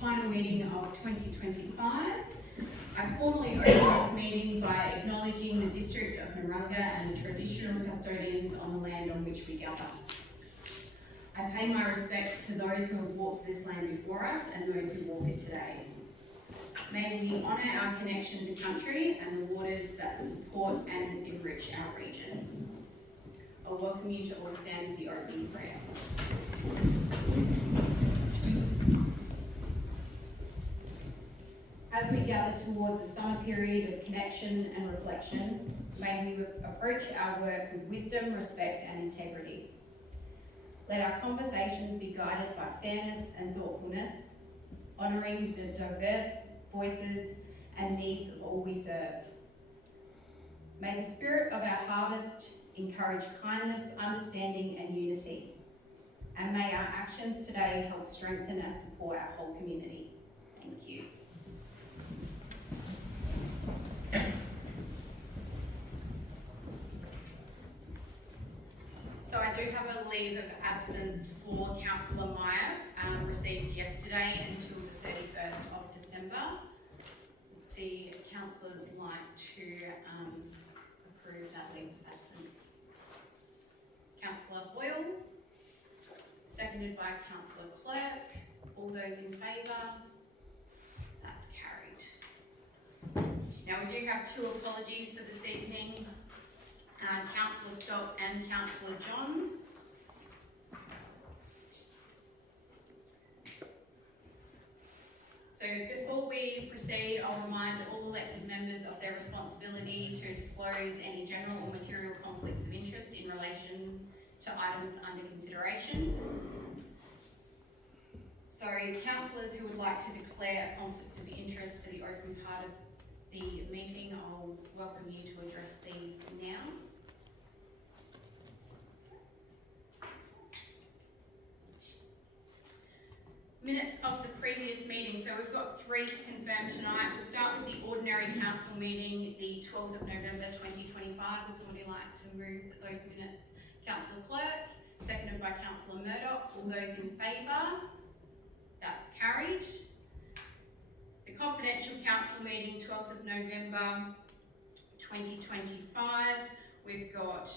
final meeting of 2025. I formally open this meeting by acknowledging the District of Narungga and the traditional custodians on the land on which we gather. I pay my respects to those who have walked this land before us and those who walk it today. May we honour our connection to country and the waters that support and enrich our region. I welcome you to all stand for the opening prayer. As we gather towards a summer period of connection and reflection, may we approach our work with wisdom, respect and integrity. Let our conversations be guided by fairness and thoughtfulness, honouring the diverse voices and needs of all we serve. May the spirit of our harvest encourage kindness, understanding and unity. And may our actions today help strengthen and support our whole community. Thank you. So I do have a leave of absence for Councillor Meyer, received yesterday until the 31st of December. The councillors like to approve that leave of absence. Councillor Hoyle, seconded by Councillor Clerk. All those in favour? That's carried. Now we do have two apologies for this evening. Councillor Stock and Councillor Johns. So before we proceed, I'll remind all elected members of their responsibility to disclose any general or material conflicts of interest in relation to items under consideration. So councillors who would like to declare a conflict of interest for the open part of the meeting, I'll welcome you to address these now. Minutes of the previous meeting. So we've got 3 to confirm tonight. We'll start with the ordinary council meeting, the 12th of November 2025. Would somebody like to move those minutes? Councillor Clerk, seconded by Councillor Murdoch. All those in favour? That's carried. The confidential council meeting, 12th of November 2025. We've got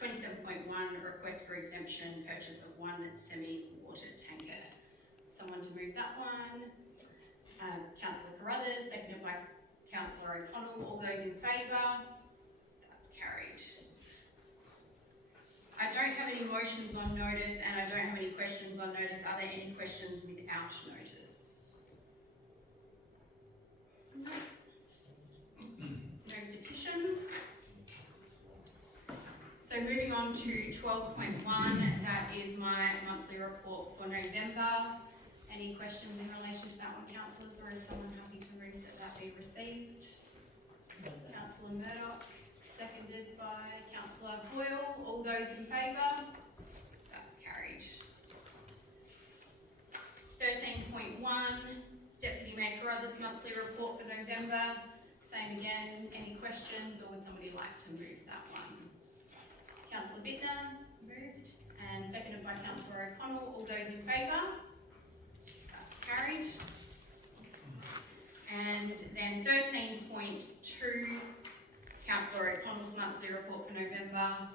27.1 request for exemption, purchase of 1 semi-water tanker. Someone to move that one. Councillor Carruthers, seconded by Councillor O'Connell. All those in favour? That's carried. I don't have any motions on notice and I don't have any questions on notice. Are there any questions without notice? No. No petitions. So moving on to 12.1, that is my monthly report for November. Any questions in relation to that one, councillors, or is someone happy to move that that be received? Councillor Murdoch, seconded by Councillor Boyle. All those in favour? That's carried. 13.1, Deputy Mayor Carruthers' monthly report for November. Same again. Any questions, or would somebody like to move that one? Councillor Bittner, moved, and seconded by Councillor O'Connell. All those in favour? That's carried. And then 13.2, Councillor O'Connell's monthly report for November.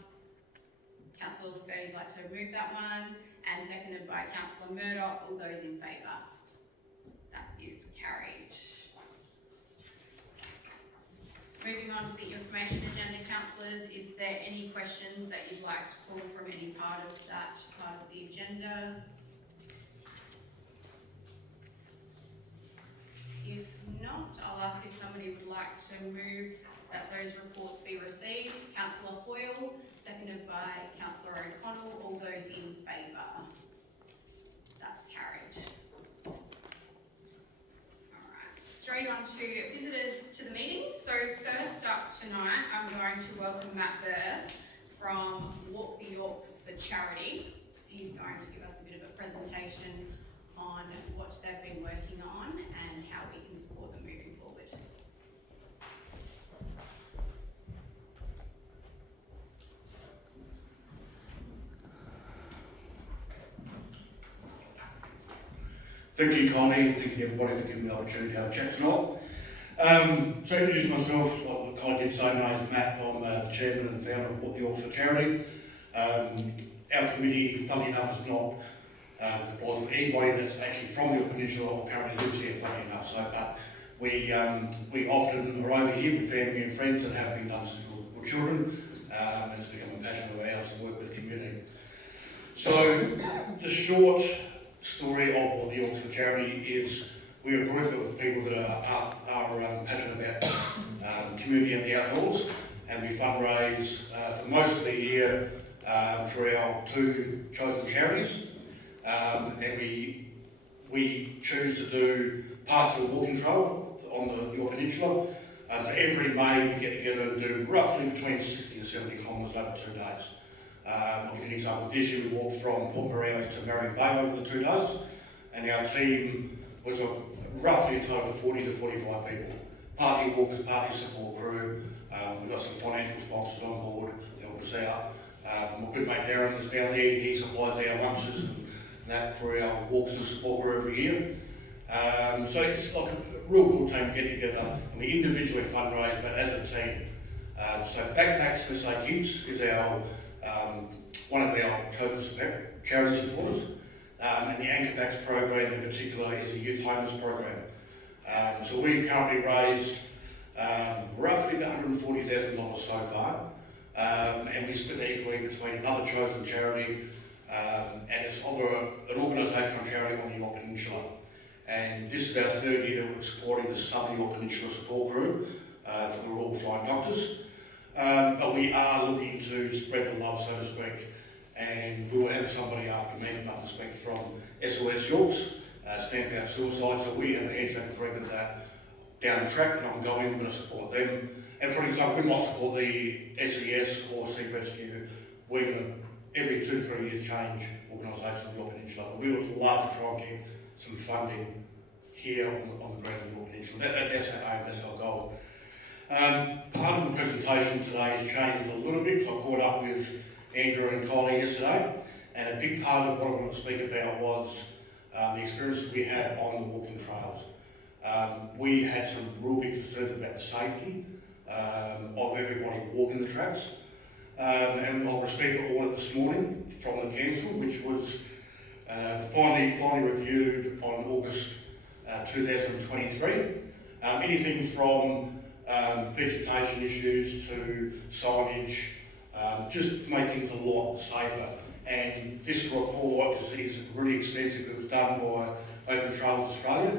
Councillor Lafferty would like to move that one, and seconded by Councillor Murdoch. All those in favour? That is carried. Moving on to the information agenda, councillors, is there any questions that you'd like to pull from any part of that part of the agenda? If not, I'll ask if somebody would like to move that those reports be received. Councillor Hoyle, seconded by Councillor O'Connell. All those in favour? That's carried. Straight on to visitors to the meeting. So first up tonight, I'm going to welcome Matt Burr from Walk the Yorks for Charity. He's going to give us a bit of a presentation on what they've been working on and how we can support them moving forward. Thank you, Connie. Thank you, everybody, for giving me the opportunity to have a chat tonight. So, to introduce myself, like Connie did say, my name is Matt. I'm the chairman and founder of What the Yorke for Charity. Our committee, funnily enough, is not comprised of anybody that's actually from the Yorke Peninsula or currently lives here, funnily enough. So, but we often are over here with family and friends and have been done since we were children. And it's become a passion of ours to work with the community. So, the short story of What the Yorke for Charity is we're a group of people that are passionate about community and the outdoors, and we fundraise for most of the year through our two chosen charities, and we choose to do parts of the walking trail on the Yorke Peninsula. So every May we get together and do roughly between 60 and 70 kilometres over 2 days. I'll give you an example. This year we walked from Port Morelia to Marion Bay over the 2 days, and our team was roughly a total of 40 to 45 people. Partly walkers, partly support crew. We've got some financial sponsors on board to help us out. My good mate Darren is down there. He supplies our lunches and that for our walkers and support crew every year. So it's like a real cool team to get together, and we individually fundraise, but as a team. So Backpacks for Say Kids is our one of our chosen charity supporters, and the Anchor Backs program in particular is a youth homeless program. So we've currently raised roughly $140,000 so far, and we split that equally between another chosen charity and it's of an organisational charity on the Yorke Peninsula. And this is our third year that we're supporting the Southern Yorke Peninsula Support Group for the Royal Flying Doctors. But we are looking to spread the love, so to speak, and we will have somebody after me come up and speak from SOS Yorks, Stamp Out Suicide, so we have a handshake agreement with that down the track, and I'm going to support them. And for example, we might support the SES or Sea Rescue. We're going to, every 2 to 3 years, change organisations on the Yorke Peninsula. But we would love to try and keep some funding here on the ground of the Yorke Peninsula. That's our aim, that's our goal. Part of the presentation today has changed a little bit. I caught up with Andrew and Kylie yesterday, and a big part of what I wanted to speak about was the experiences we had on the walking trails. We had some real big concerns about the safety of everybody walking the tracks, and I received an order this morning from the council, which was finally reviewed on August 2023. Anything from vegetation issues to signage, just to make things a lot safer. And this report is really extensive. It was done by Open Trails Australia,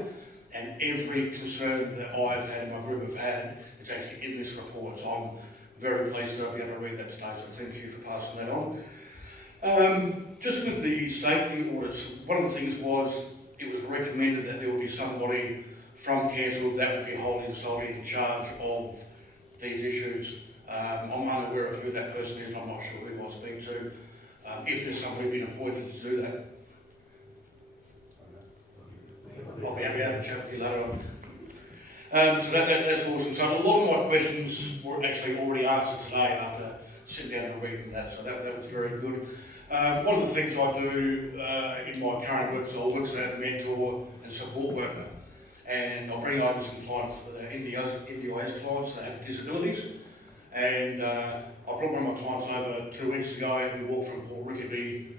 and every concern that I've had and my group have had is actually in this report. So I'm very pleased that I'll be able to read that today, so thank you for passing that on. Just with the safety audits, one of the things was it was recommended that there would be somebody from council that would be holding solely in charge of these issues. I'm unaware of who that person is, I'm not sure who I'll speak to. If there's somebody been appointed to do that. I'll be happy to have a chat with you later on. So that's awesome. So a lot of my questions were actually already answered today after sitting down and reading that, so that was very good. One of the things I do in my current work is I work as a mentor and support worker. And I'll bring over some clients, NDIS clients that have disabilities. And I brought one of my clients over 2 weeks ago, and we walked from Port Rickaby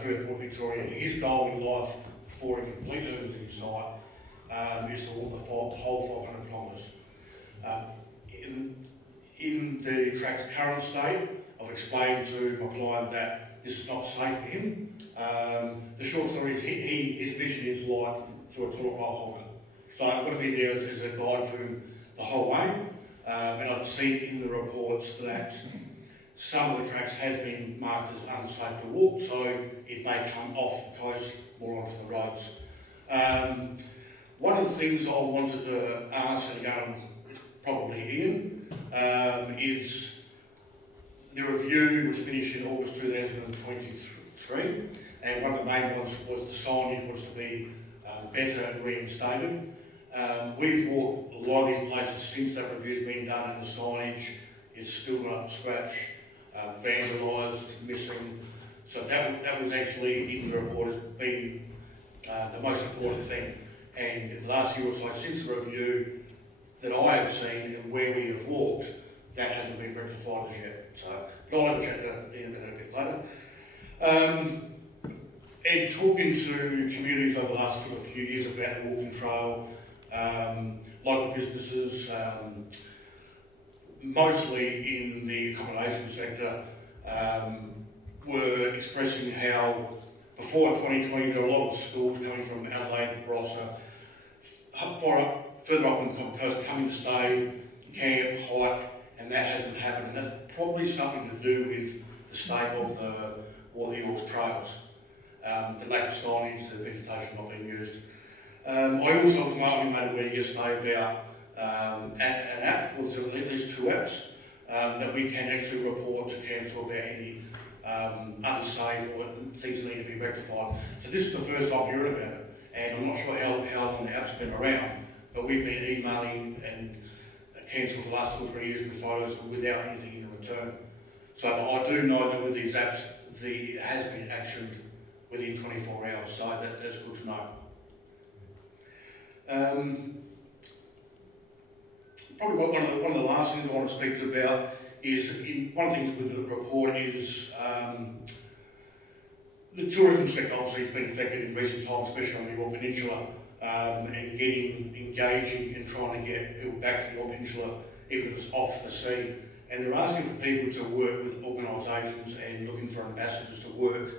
through to Port Victoria. His goal in life, before he completed his site, is to walk the whole 500 kilometres. In the track's current state, I've explained to my client that this is not safe for him. The short story is his vision is like through a toilet roll holder. So I've got to be there as a guide for him the whole way. And I've seen in the reports that some of the tracks has been marked as unsafe to walk, so it may come off the coast more onto the roads. One of the things I wanted to ask, and again, it's probably Ian, is the review was finished in August 2023, and one of the main ones was the signage was to be better and reinstated. We've walked a lot of these places since that review's been done, and the signage is still not up to scratch, vandalised, missing. So that was actually in the report as being the most important thing. And in the last year or so, since the review that I have seen and where we have walked, that hasn't been rectified as yet. So, but I'll have a chat in a bit later. And talking to communities over the last sort of few years about the walking trail, local businesses, mostly in the accommodation sector, were expressing how before 2020 there were a lot of schools coming from Adelaide, Barossa, further up on the coast coming to stay, camp, hike, and that hasn't happened. And that's probably something to do with the state of the Yorke's trails. The lack of signage, the vegetation not being used. I also was made aware yesterday about an app, or there's at least 2 apps, that we can actually report to council about any unsafe or things that need to be rectified. So this is the first I've heard about it, and I'm not sure how long the app's been around, but we've been emailing and council for the last 2 or 3 years with photos without anything in return. So I do know that with these apps, it has been actioned within 24 hours, so that's good to know. Probably one of the last things I want to speak about is, one of the things with the report is the tourism sector obviously has been affected in recent times, especially on the Yorke Peninsula, and engaging and trying to get people back to the Yorke Peninsula, even if it's off the sea. And they're asking for people to work with organisations and looking for ambassadors to work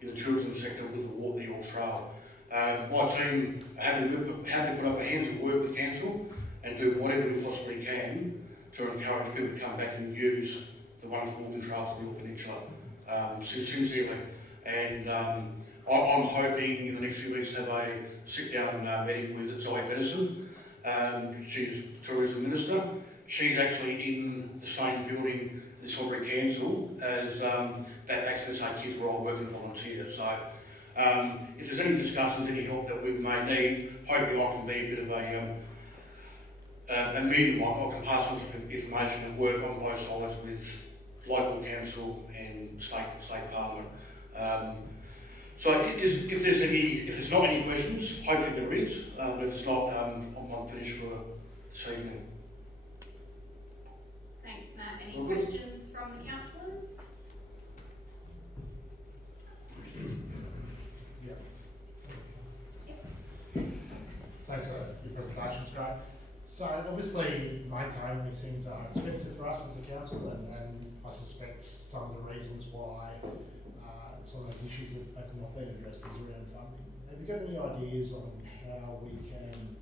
in the tourism sector with the Yorke Trail. My team are happy to put up our hands and work with council and do whatever we possibly can to encourage people to come back and use the wonderful walking trails of the Yorke Peninsula, sincerely. And I'm hoping in the next few weeks to have a sit-down meeting with Yorke Peninsula. She's Tourism Minister. She's actually in the same building, the Salisbury Council, as Backpacks for St Kids, where I work and volunteer. So if there's any discussions, any help that we may need, hopefully I can be a bit of a medium. I can pass on information and work on both sides with local council and state parliament. So if there's not any questions, hopefully there is. But if there's not, I'm finished for this evening. Thanks, Matt. Any questions from the councillors? Thanks for your presentation, Scott. So obviously maintaining these things are expensive for us as a council, and I suspect some of the reasons why some of those issues have not been addressed is around funding. Have you got any ideas on how we can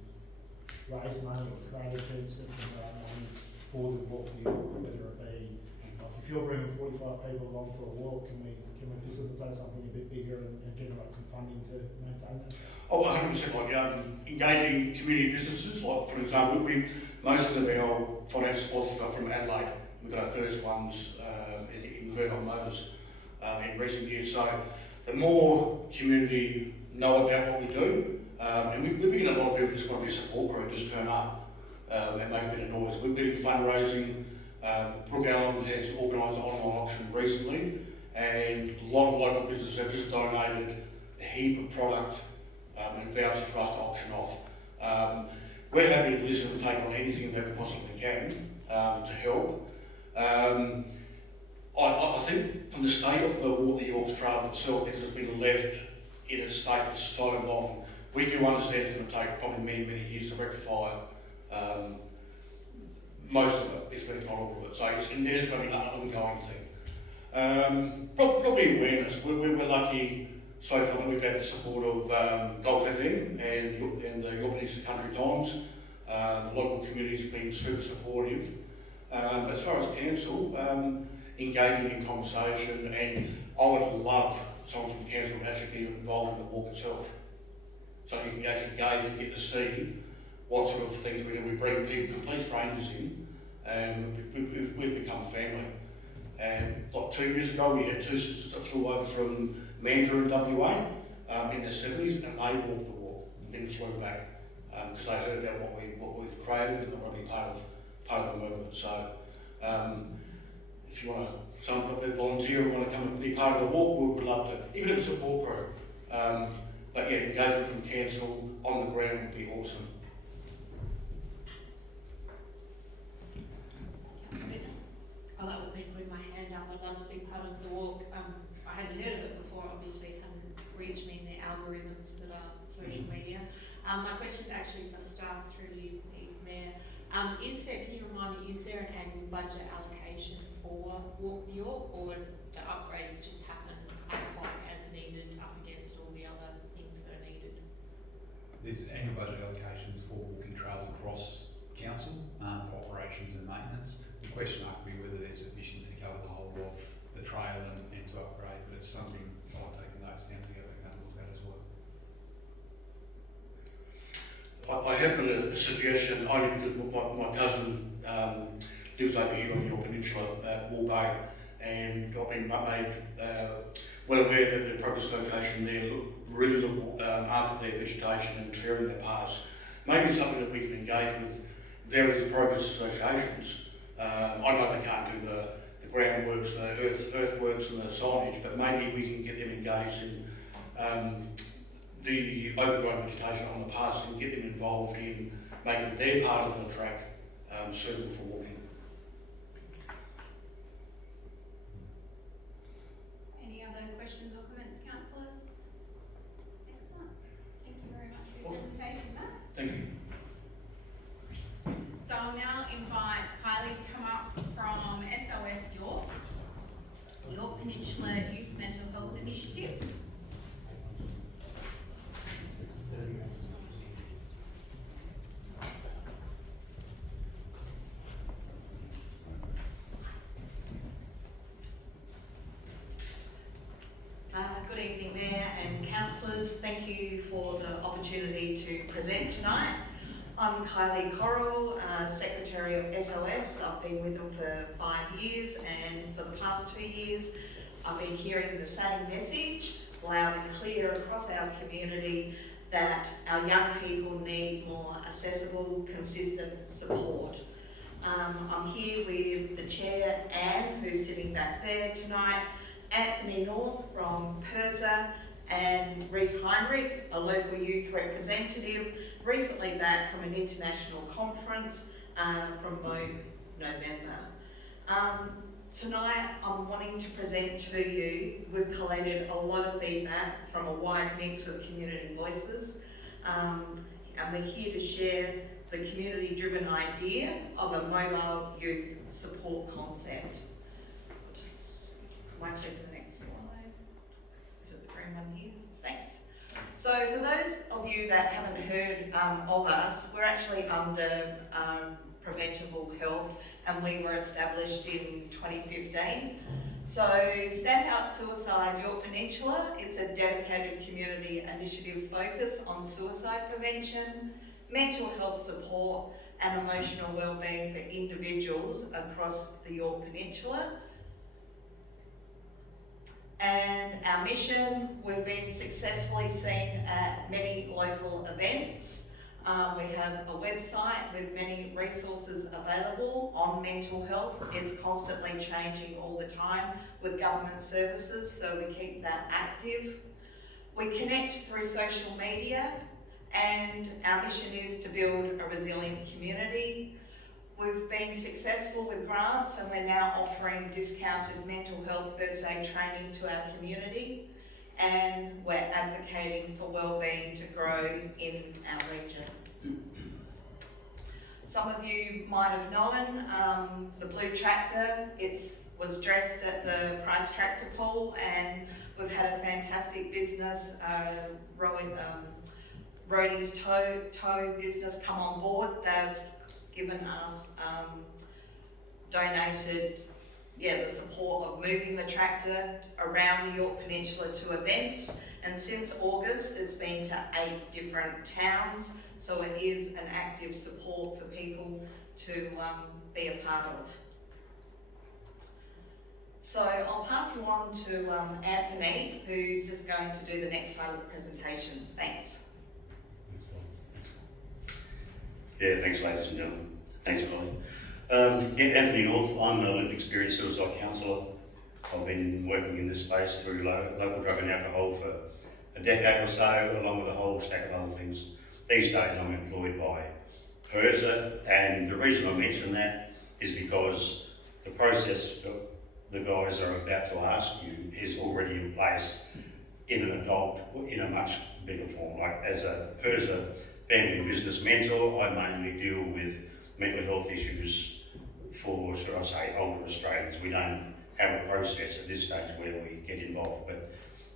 raise money or create events that can raise money for the walk, whether it be, like if you're bringing 45 people along for a walk, can we facilitate something a bit bigger and generate some funding to maintain that? Oh, 100%. Like engaging community businesses. Like for example, most of our financial supports are from Adelaide. We've got our first ones in Murdoch Motors in recent years. So the more community know about what we do, and we've been getting a lot of people just want to be a support group, just turn up and make a bit of noise. We've been fundraising. Brooke Allen has organised an online auction recently, and a lot of local businesses have just donated a heap of product and vouchers for us to auction off. We're happy to listen and take on anything that we possibly can to help. I think from the state of the Yorke's Trail itself, because it's been left in its state for so long, we do understand it's going to take probably many, many years to rectify most of it, if not all of it. So it's going to be an ongoing thing. Probably awareness. We're lucky so far that we've had the support of Golf FM and the Yorke Peninsula Country Times. The local community's been super supportive. As far as council, engaging in conversation, and I would love someone from council to actually be involved in the walk itself. So you can actually engage and get to see what sort of things we do. We bring people, complete strangers in, and we've become family. And like 2 years ago, we had 2 sisters that flew over from Mandurah in WA in their 70s, and they walked the walk and then flew back because they heard about what we've created and they want to be part of the movement. So if you want to, someone up there volunteer and want to come and be part of the walk, we would love to, even if it's a support group. But But yeah, engagement from council on the ground would be awesome. Councillor Bittner? Oh, that was me putting my hand up. I'd love to be part of the walk. I hadn't heard of it before, obviously it hadn't reached me in the algorithms that are social media. My question's actually for staff through you, please, Mayor. Can you remind me, is there an annual budget allocation for Walk New York, or do upgrades just happen ad hoc as needed up against all the other things that are needed? There's annual budget allocations for walking trails across council for operations and maintenance. The question might be whether they're sufficient to cover the whole of the trail and to upgrade, but it's something I've taken notes down to go back and have a look at as well. I have got a suggestion, only because my cousin lives over here on Yorke Peninsula at Wall Bay, and I've been made well aware that the Progress Association there really look after their vegetation and clearing their paths. Maybe something that we can engage with various progress associations. I know they can't do the groundworks, the earthworks and the signage, but maybe we can get them engaged in the overgrown vegetation on the paths and get them involved in making their part of the track suitable for walking. Any other questions or comments, councillors? Excellent. Thank you very much for your presentation, Matt. Thank you. So I'll now invite Kylie to come up from SOS Yorke Peninsula Youth Mental Health Initiative. Good evening, Mayor and councillors. Thank you for the opportunity to present tonight. I'm Kylie Correll, Secretary of SOS. I've been with them for 5 years, and for the past 2 years I've been hearing the same message loud and clear across our community that our young people need more accessible, consistent support. I'm here with the Chair, Anne, who's sitting back there tonight, Anthony North from PIRSA, and Reese Heinrich, a local youth representative, recently back from an international conference from November. Tonight I'm wanting to present to you, we've collated a lot of feedback from a wide mix of community voices, and we're here to share the community-driven idea of a mobile youth support concept. Might go to the next slide. Is it the green one here? Thanks. So for those of you that haven't heard of us, we're actually under Preventable Health, and we were established in 2015. So Stamp Out Suicide Yorke Peninsula is a dedicated community initiative focused on suicide prevention, mental health support and emotional wellbeing for individuals across the Yorke Peninsula. And our mission, we've been successfully seen at many local events. We have a website with many resources available on mental health. It's constantly changing all the time with government services, so we keep that active. We connect through social media, and our mission is to build a resilient community. We've been successful with grants, and we're now offering discounted mental health first aid training to our community, and we're advocating for wellbeing to grow in our region. Some of you might have known the blue tractor. It was dressed at the Price Tractor Pool, and we've had a fantastic business, Roadie's tow business come on board. They've given us, donated the support of moving the tractor around the Yorke Peninsula to events, and since August it's been to 8 different towns, so it is an active support for people to be a part of. So I'll pass you on to Anthony, who's just going to do the next part of the presentation. Thanks. Yeah, thanks ladies and gentlemen. Thanks, Holly. Anthony North, I'm a lived experience suicide counsellor. I've been working in this space through local drug and alcohol for a decade or so, along with a whole stack of other things. These days I'm employed by PIRSA, and the reason I mention that is because the process that the guys are about to ask you is already in place in an adult, in a much bigger form. Like as a PIRSA family business mentor, I mainly deal with mental health issues for, should I say, older Australians. We don't have a process at this stage where we get involved, but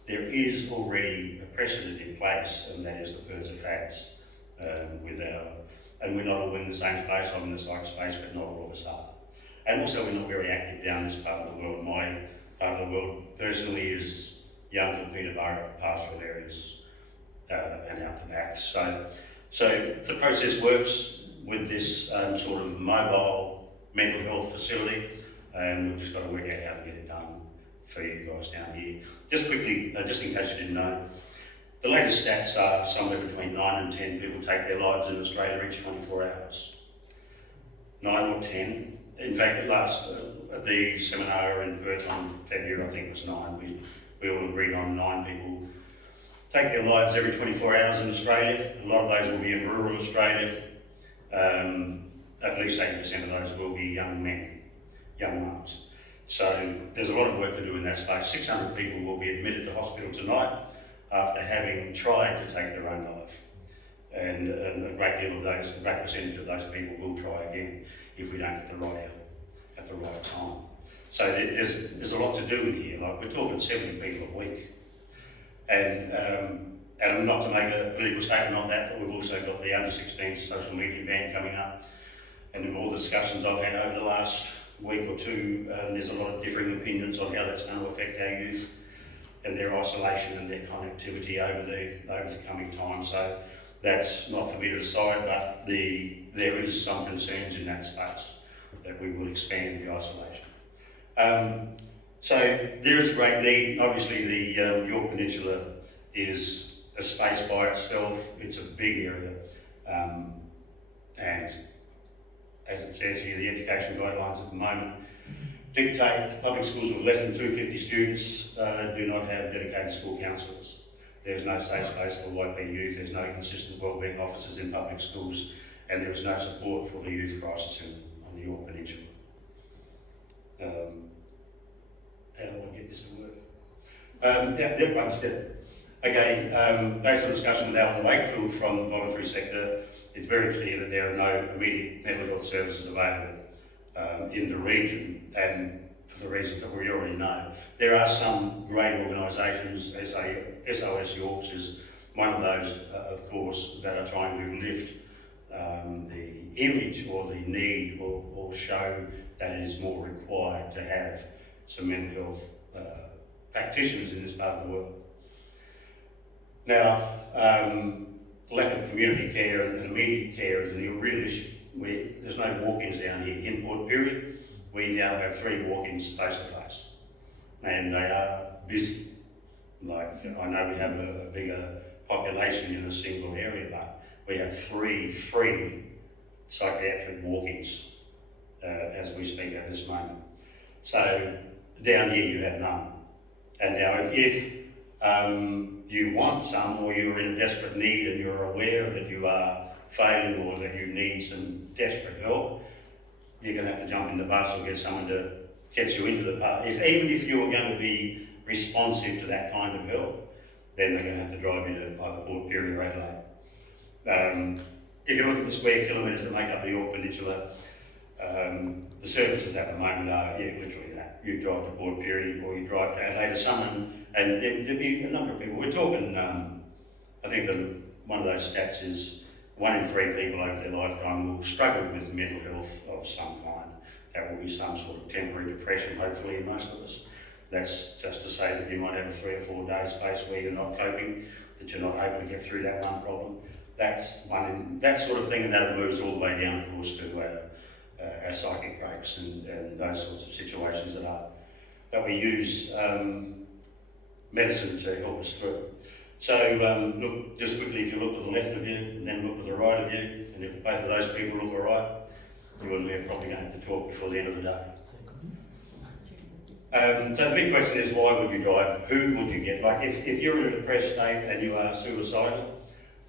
there is already a precedent in place, and that is the PIRSA facts and we're not all in the same space. I'm in the psych space, but not all of us are. And also we're not very active down this part of the world. My part of the world personally is Young Peterborough, pastoral areas, and out the back. So the process works with this sort of mobile mental health facility, and we've just got to work out how to get it done for you guys down here. Just quickly, just in case you didn't know, the latest stats are somewhere between 9 and 10 people take their lives in Australia each 24 hours. 9 or 10. In fact, at the seminar in Perth on February, I think it was 9, we all agreed on 9 people take their lives every 24 hours in Australia. A lot of those will be in rural Australia. At least 80% of those will be young men, young mums. So there's a lot of work to do in that space. 600 people will be admitted to hospital tonight after having tried to take their own life. And a great percentage of those people will try again if we don't get the right help at the right time. So there's a lot to do in here. Like we're talking 70 people a week. And not to make a political statement on that, but we've also got the under 16 social media ban coming up. And in all the discussions I've had over the last week or two, there's a lot of differing opinions on how that's going to affect our youth and their isolation and their connectivity over the coming time. So that's not for me to decide, but there is some concerns in that space that we will expand the isolation. So there is a great need. Obviously the Yorke Peninsula is a space by itself. It's a big area. And as it says here, the education guidelines at the moment dictate public schools with less than 250 students do not have dedicated school counsellors. There's no safe space for YP youth, there's no consistent wellbeing officers in public schools, and there is no support for the youth crisis on the Yorke Peninsula. How do I get this to work? Understood. Okay, based on discussion with Alan Wakefield from the voluntary sector, it's very clear that there are no immediate mental health services available in the region, and for the reasons that we already know. There are some great organisations, SOS Yorks is one of those, of course, that are trying to lift the image or the need or show that it is more required to have some mental health practitioners in this part of the world. Now, lack of community care and immediate care is a real issue. There's no walk-ins down here in Port Pirie. We now have 3 walk-ins face to face, and they are busy. Like, I know we have a bigger population in a single area, but we have 3 free psychiatric walk-ins as we speak at this moment. So down here you have none. And now if you want some, or you're in desperate need and you're aware that you are failing or that you need some desperate help, you're going to have to jump in the bus or get someone to get you into the park. Even if you're going to be responsive to that kind of help, then they're going to have to drive you to either Port Pirie or Adelaide. If you look at the square kilometres that make up the Yorke Peninsula, the services at the moment are, literally that. You drive to Port Pirie or you drive to Adelaide or someone, and there'll be a number of people. We're talking, I think one of those stats is 1 in 3 people over their lifetime will struggle with mental health of some kind. That will be some sort of temporary depression, hopefully, in most of us. That's just to say that you might have a 3 or 4 day space where you're not coping, that you're not able to get through that one problem. That's that sort of thing, and that moves all the way down, of course, to our psychic breaks and those sorts of situations that we use medicine to help us through. So look, just quickly, if you look to the left of you and then look to the right of you, and if both of those people look all right, you and me are probably going to talk before the end of the day. So the big question is, why would you drive? Who would you get? Like, if you're in a depressed state and you are suicidal,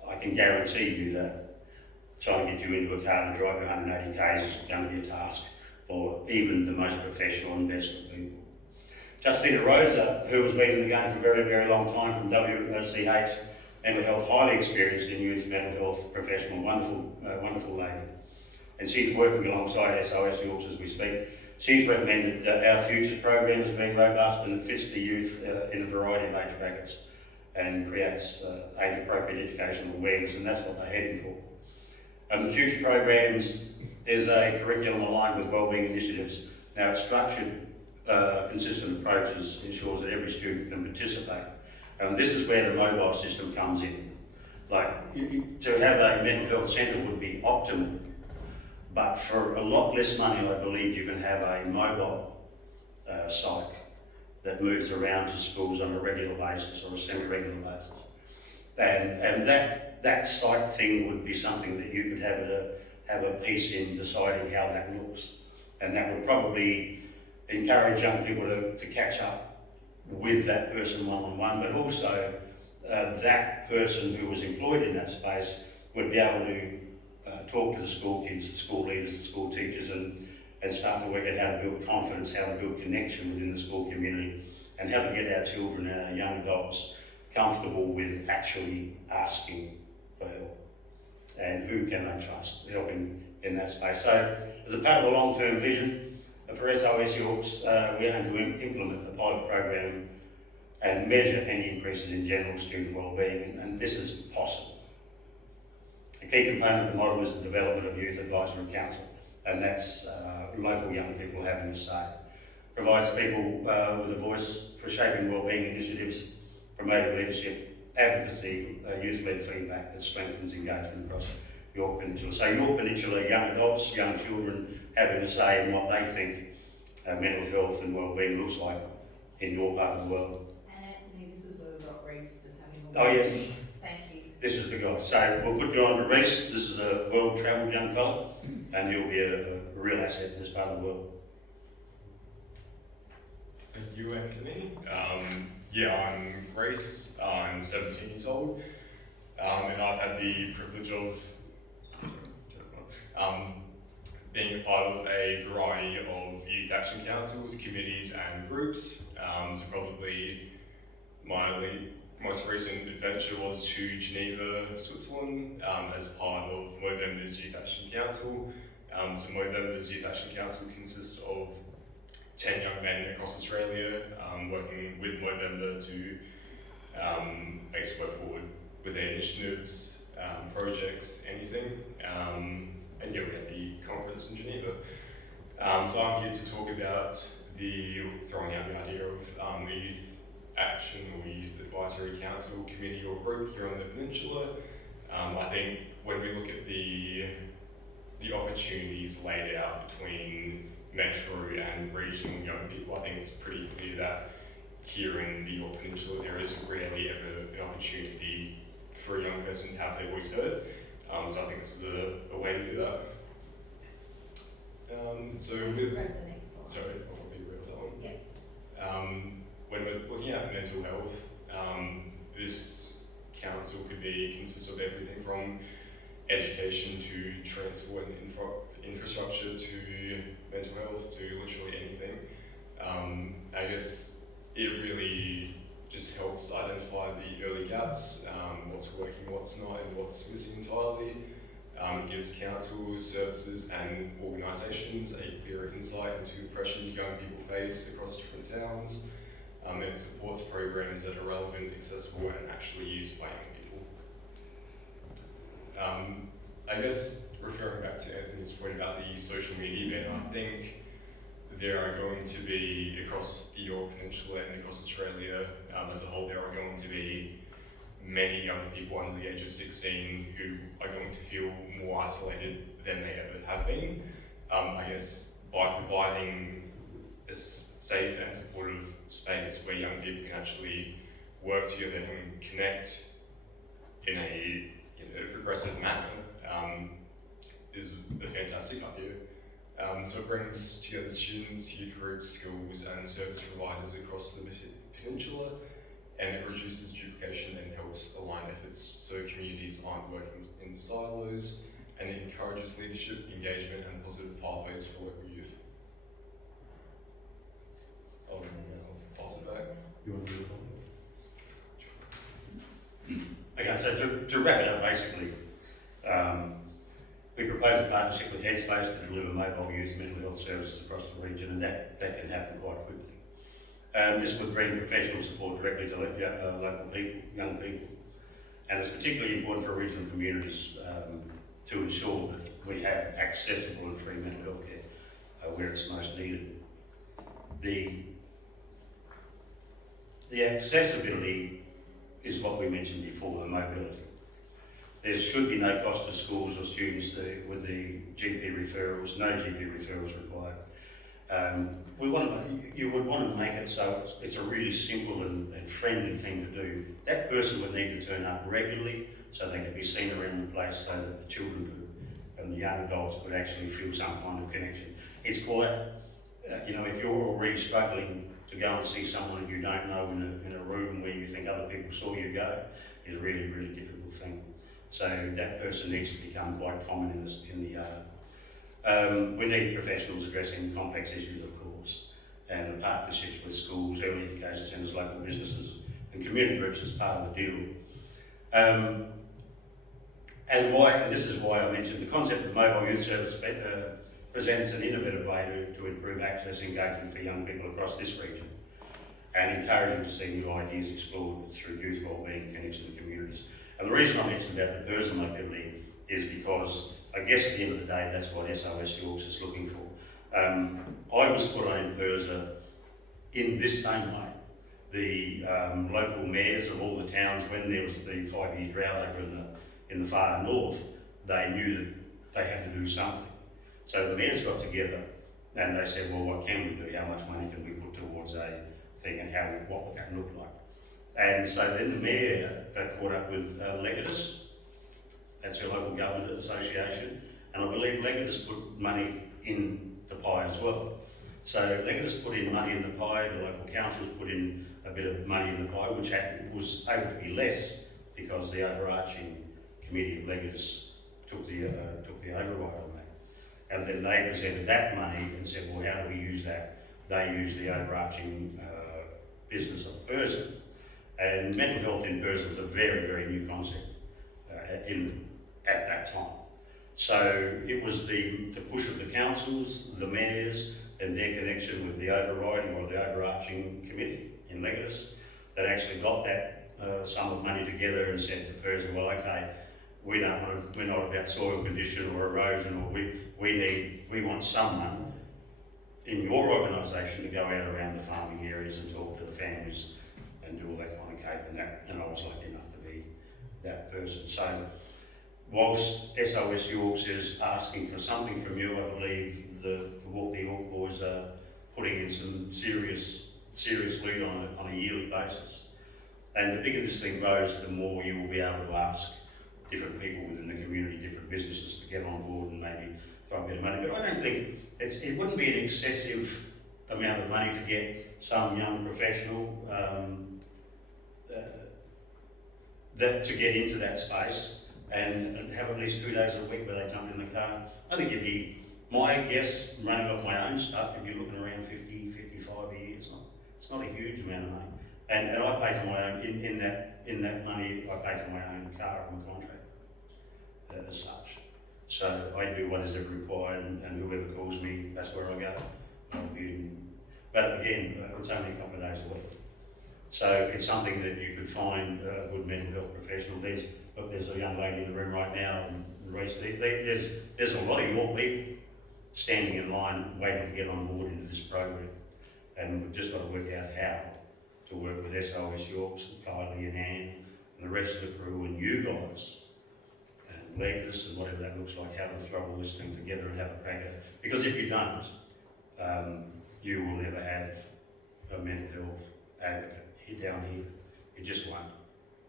I can guarantee you that trying to get you into a car to drive you 180 k's is going to be a task for even the most professional and best of people. Justina Rosa, who has been in the game for a very, very long time from WCH Mental Health, highly experienced in youth mental health professional, wonderful lady. And she's working alongside SOS Yorks as we speak. She's recommended our Futures program as being robust and it fits the youth in a variety of age brackets and creates age-appropriate educational awareness, and that's what they're heading for. The Future programs, there's a curriculum aligned with wellbeing initiatives. Now, it's structured, consistent approaches ensures that every student can participate. And this is where the mobile system comes in. Like, to have a mental health centre would be optimal, but for a lot less money, I believe you can have a mobile psych that moves around to schools on a regular basis or a semi-regular basis. And that psych thing would be something that you could have a piece in deciding how that looks. And that would probably encourage young people to catch up with that person one-on-one, but also that person who was employed in that space would be able to talk to the school kids, the school leaders, the school teachers, and start to work out how to build confidence, how to build connection within the school community, and how to get our children, our young adults, comfortable with actually asking for help, and who can they trust helping in that space. So, as a part of the long-term vision for SOS Yorks, we aim to implement the pilot program and measure any increases in general student wellbeing, and this is possible. A key component of the model is the development of youth advisory council, and that's local young people having a say. Provides people with a voice for shaping wellbeing initiatives, promoting leadership, advocacy, youth-led feedback that strengthens engagement across Yorke Peninsula. So Yorke Peninsula, young adults, young children having a say in what they think mental health and wellbeing looks like in your part of the world. And Anthony, this is where we've got Reece just having a Oh yes. Thank you. This is the guy. So we'll put you on to Reece. This is a well-travelled young fella, and you'll be a real asset in this part of the world. Thank you, Anthony. I'm Reece. I'm 17 years old, and I've had the privilege of being a part of a variety of youth action councils, committees, and groups. So probably my most recent adventure was to Geneva, Switzerland, as part of Movember's Youth Action Council. So Movember's Youth Action Council consists of 10 young men across Australia, working with Movember to basically work forward with their initiatives, projects, anything. And yeah, we had the conference in Geneva. So I'm here to talk about throwing out the idea of a youth action or youth advisory council, committee or group here on the peninsula. I think when we look at the opportunities laid out between metro and regional young people, I think it's pretty clear that here in the Yorke Peninsula there isn't really ever an opportunity for a young person to have their voice heard. So I think this is a way to do that. The next slide. Sorry, I'll probably read that one. Yeah. When we're looking at mental health, this council could consist of everything from education to transport and infrastructure to mental health to literally anything. I guess it really just helps identify the early gaps, what's working, what's not, and what's missing entirely. It gives councils, services and organisations a clearer insight into pressures young people face across different towns. It supports programs that are relevant, accessible and actually used by young people. I guess referring back to Anthony's point about the social media ban, I think there are going to be, across the Yorke Peninsula and across Australia as a whole, there are going to be many young people under the age of 16 who are going to feel more isolated than they ever have been. I guess by providing a safe and supportive space where young people can actually work together and connect in a progressive manner is a fantastic idea. So it brings together students, youth groups, schools and service providers across the peninsula, and it reduces duplication and helps align efforts so communities aren't working in silos, and it encourages leadership, engagement and positive pathways for local youth. I'll pass it back. You want to do it? Okay, so to wrap it up, basically, we propose a partnership with Headspace to deliver mobile youth mental health services across the region, and that can happen quite quickly. This would bring professional support directly to local people, young people, and it's particularly important for regional communities to ensure that we have accessible and free mental health care where it's most needed. The accessibility is what we mentioned before, the mobility. There should be no cost to schools or students with the GP referrals, no GP referrals required. You would want to make it so it's a really simple and friendly thing to do. That person would need to turn up regularly so they could be seen around the place so that the children and the young adults could actually feel some kind of connection. It's quite, if you're already struggling to go and see someone you don't know in a room where you think other people saw you go, is a really, really difficult thing. So that person needs to become quite common in the yard. We need professionals addressing complex issues, of course, and the partnerships with schools, early education centres, local businesses and community groups as part of the deal. And this is why I mentioned the concept of mobile youth service presents an innovative way to improve access and engagement for young people across this region, and encouraging to see new ideas explored through youth wellbeing, connection to communities. And the reason I mentioned about the PIRSA mobility is because I guess at the end of the day, that's what SOS Yorks is looking for. I was put on in PIRSA in this same way. The local mayors of all the towns, when there was the 5-year drought over in the far north, they knew that they had to do something. So the mayors got together and they said, well, what can we do? How much money can we put towards a thing, and what would that look like? And so then the mayor caught up with Legatus, that's her local government association, and I believe Legatus put money in the pie as well. So Legatus put in money in the pie, the local councils put in a bit of money in the pie, which was able to be less because the overarching committee of Legatus took the override on that. And then they presented that money and said, well, how do we use that? They used the overarching business of PIRSA. And mental health in PIRSA was a very, very new concept at that time. So it was the push of the councils, the mayors, and their connection with the overriding or the overarching committee in Legatus that actually got that sum of money together and said to PIRSA, well, okay, we're not about soil condition or erosion, or we want someone in your organisation to go out around the farming areas and talk to the families and do all that kind of cake, and I was lucky enough to be that person. So whilst SOS Yorks is asking for something from you, I believe the Walk the York boys are putting in some serious lead on a yearly basis. And the bigger this thing grows, the more you will be able to ask different people within the community, different businesses to get on board and maybe throw a bit of money. But I don't think it wouldn't be an excessive amount of money to get some young professional to get into that space and have at least 2 days a week where they jump in the car. I think it'd be, my guess, running off my own stuff, if you're looking around 50, 55 a year. It's not a huge amount of money. And I pay for my own, in that money, I pay for my own car and contract as such. So I do what is ever required, and whoever calls me, that's where I go. But again, it's only a couple of days a week. So it's something that you could find a good mental health professional. There's a young lady in the room right now, and there's a lot of your people standing in line waiting to get on board into this program. And we've just got to work out how to work with SOS Yorks and Kylie and Anne and the rest of the crew and you guys and Legatus and whatever that looks like, how to throw all this thing together and have a crack at it. Because if you don't, you will never have a mental health advocate down here. It just won't.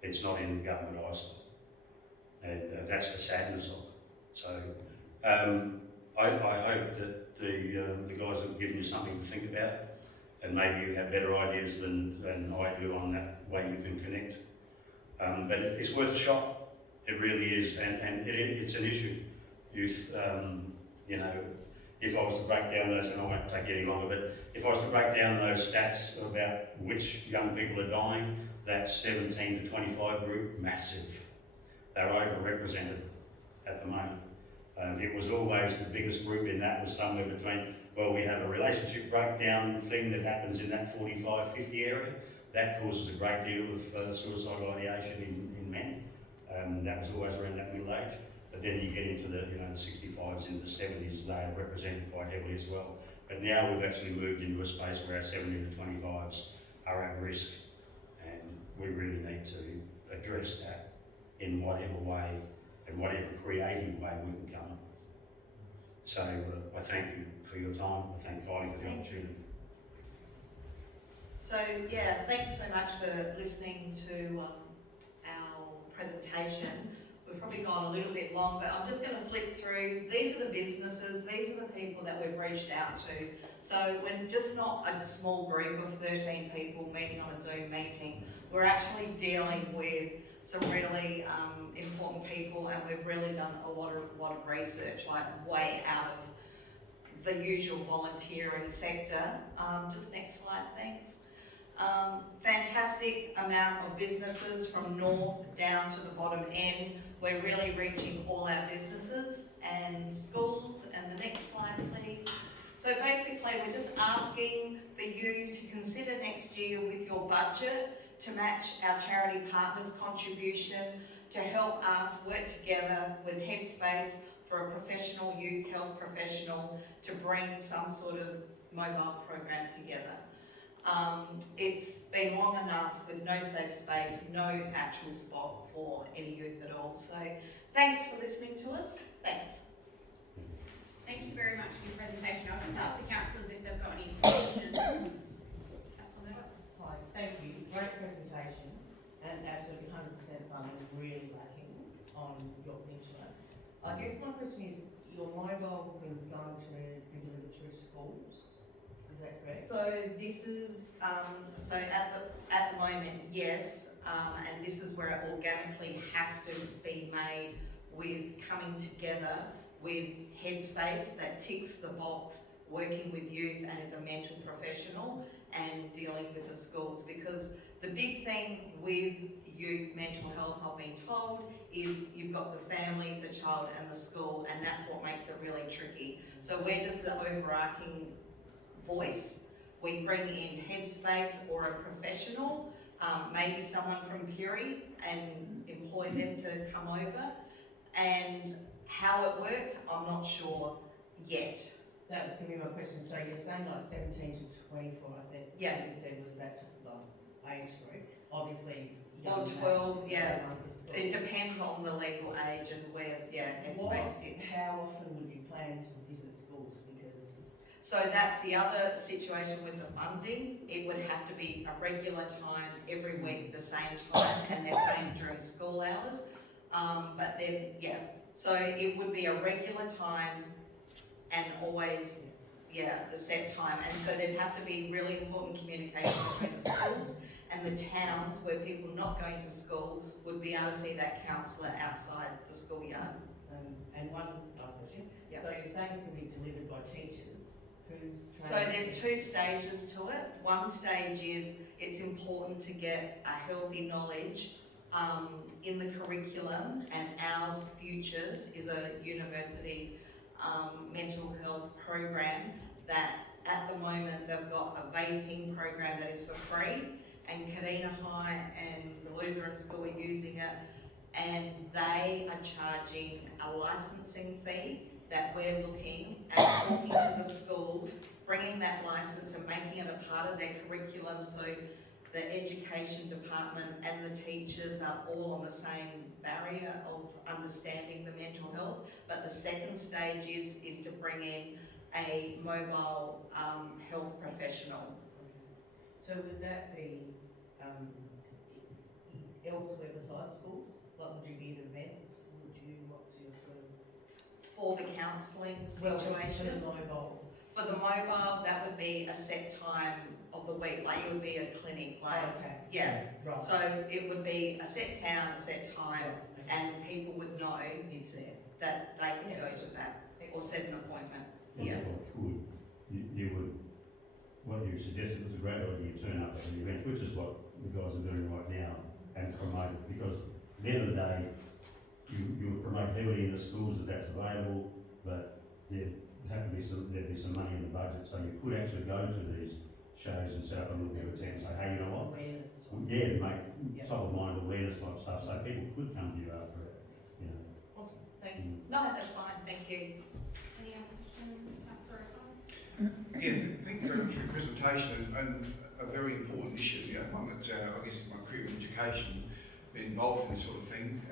It's not in government eyesight. And that's the sadness of it. So I hope that the guys have given you something to think about, and maybe you have better ideas than I do on that way you can connect. But it's worth a shot. It really is, and it's an issue. Youth, you know, if I was to break down those, and I won't take any longer, but if I was to break down those stats about which young people are dying, that 17 to 25 group, massive. They're overrepresented at the moment. It was always the biggest group in that was somewhere between, well, we have a relationship breakdown thing that happens in that 45, 50 area. That causes a great deal of suicidal ideation in men. That was always around that middle age. But then you get into the, you know, the 65s and the 70s, they are represented quite heavily as well. But now we've actually moved into a space where our 70 to 25s are at risk, and we really need to address that in whatever way and whatever creative way we can come up with. So I thank you for your time. I thank Kylie for the opportunity. So yeah, thanks so much for listening to our presentation. We've probably gone a little bit long, but I'm just going to flick through. These are the businesses, these are the people that we've reached out to. So we're just not a small group of 13 people meeting on a Zoom meeting. We're actually dealing with some really important people, and we've really done a lot of research, like way out of the usual volunteering sector. Just next slide, thanks. Fantastic amount of businesses from north down to the bottom end. We're really reaching all our businesses and schools. And the next slide, please. So basically, we're just asking for you to consider next year with your budget to match our charity partners' contribution to help us work together with Headspace for a professional youth health professional to bring some sort of mobile program together. It's been long enough with no safe space, no actual spot for any youth at all. So thanks for listening to us. Thanks. Thank you very much for your presentation. I'll just ask the councillors if they've got any questions. Councillor Murdoch. Hi, thank you. Great presentation, and absolutely 100% something really lacking on Yorke Peninsula. I guess my question is, your mobile thing's going to be delivered through schools? Is that correct? So this is, so at the moment, yes, and this is where it organically has to be made with coming together with Headspace that ticks the box, working with youth and is a mental professional and dealing with the schools. Because the big thing with youth mental health, I've been told, is you've got the family, the child and the school, and that's what makes it really tricky. So we're just the overarching voice. We bring in Headspace or a professional, maybe someone from Piri, and employ them to come over. And how it works, I'm not sure yet. That was going to be my question. So you're saying like 17 to 24, I think. Yeah. You said was that age group. Obviously, Or 12, yeah. School. It depends on the legal age and where, Headspace sits. How often would you plan to visit schools? Because so that's the other situation with the funding. It would have to be a regular time every week, the same time, and they're saying during school hours. But then, yeah. So it would be a regular time and always, the set time. And so there'd have to be really important communication between the schools and the towns where people not going to school would be able to see that counsellor outside the schoolyard. And one last question. Yeah. So you're saying it's going to be delivered by teachers. Who's So there's two stages to it. One stage is it's important to get a healthy knowledge in the curriculum, and ours Futures is a university mental health program that at the moment they've got a vaping program that is for free, and Kadina High and the Lutheran School are using it, and they are charging a licensing fee that we're looking at talking to the schools, bringing that licence and making it a part of their curriculum so the education department and the teachers are all on the same barrier of understanding the mental health. But the second stage is to bring in a mobile health professional. So would that be elsewhere besides schools? Like would you be at events? What's your sort of for the counselling Well, situation. for the mobile. For the mobile, that would be a set time of the week, like it would be a clinic, like, Okay. yeah. Right. So it would be a set town, a set time, Right, okay. and people would know It's there. that they can go Yeah. to that or Excellent. set an appointment. Yes, Yeah. well, could, you would, what you suggested was a great idea, you turn up at the event, which is what the guys are doing right now, and promote it, because at the end of the day, you would promote heavily in the schools that that's available, but there'd be some money in the budget, so you could actually go to these shows and set up a little bit of a tent and say, hey, you know what? Awareness. Yeah, make Yep. top of mind awareness type stuff, so people could come to you after it, you know. Awesome, thank you. Mm. No, that's fine, thank you. Any other questions, Councillor O'Connor? Yeah, thank you very much for your presentation and a very important issue, one that I guess in my career in education, been involved in this sort of thing,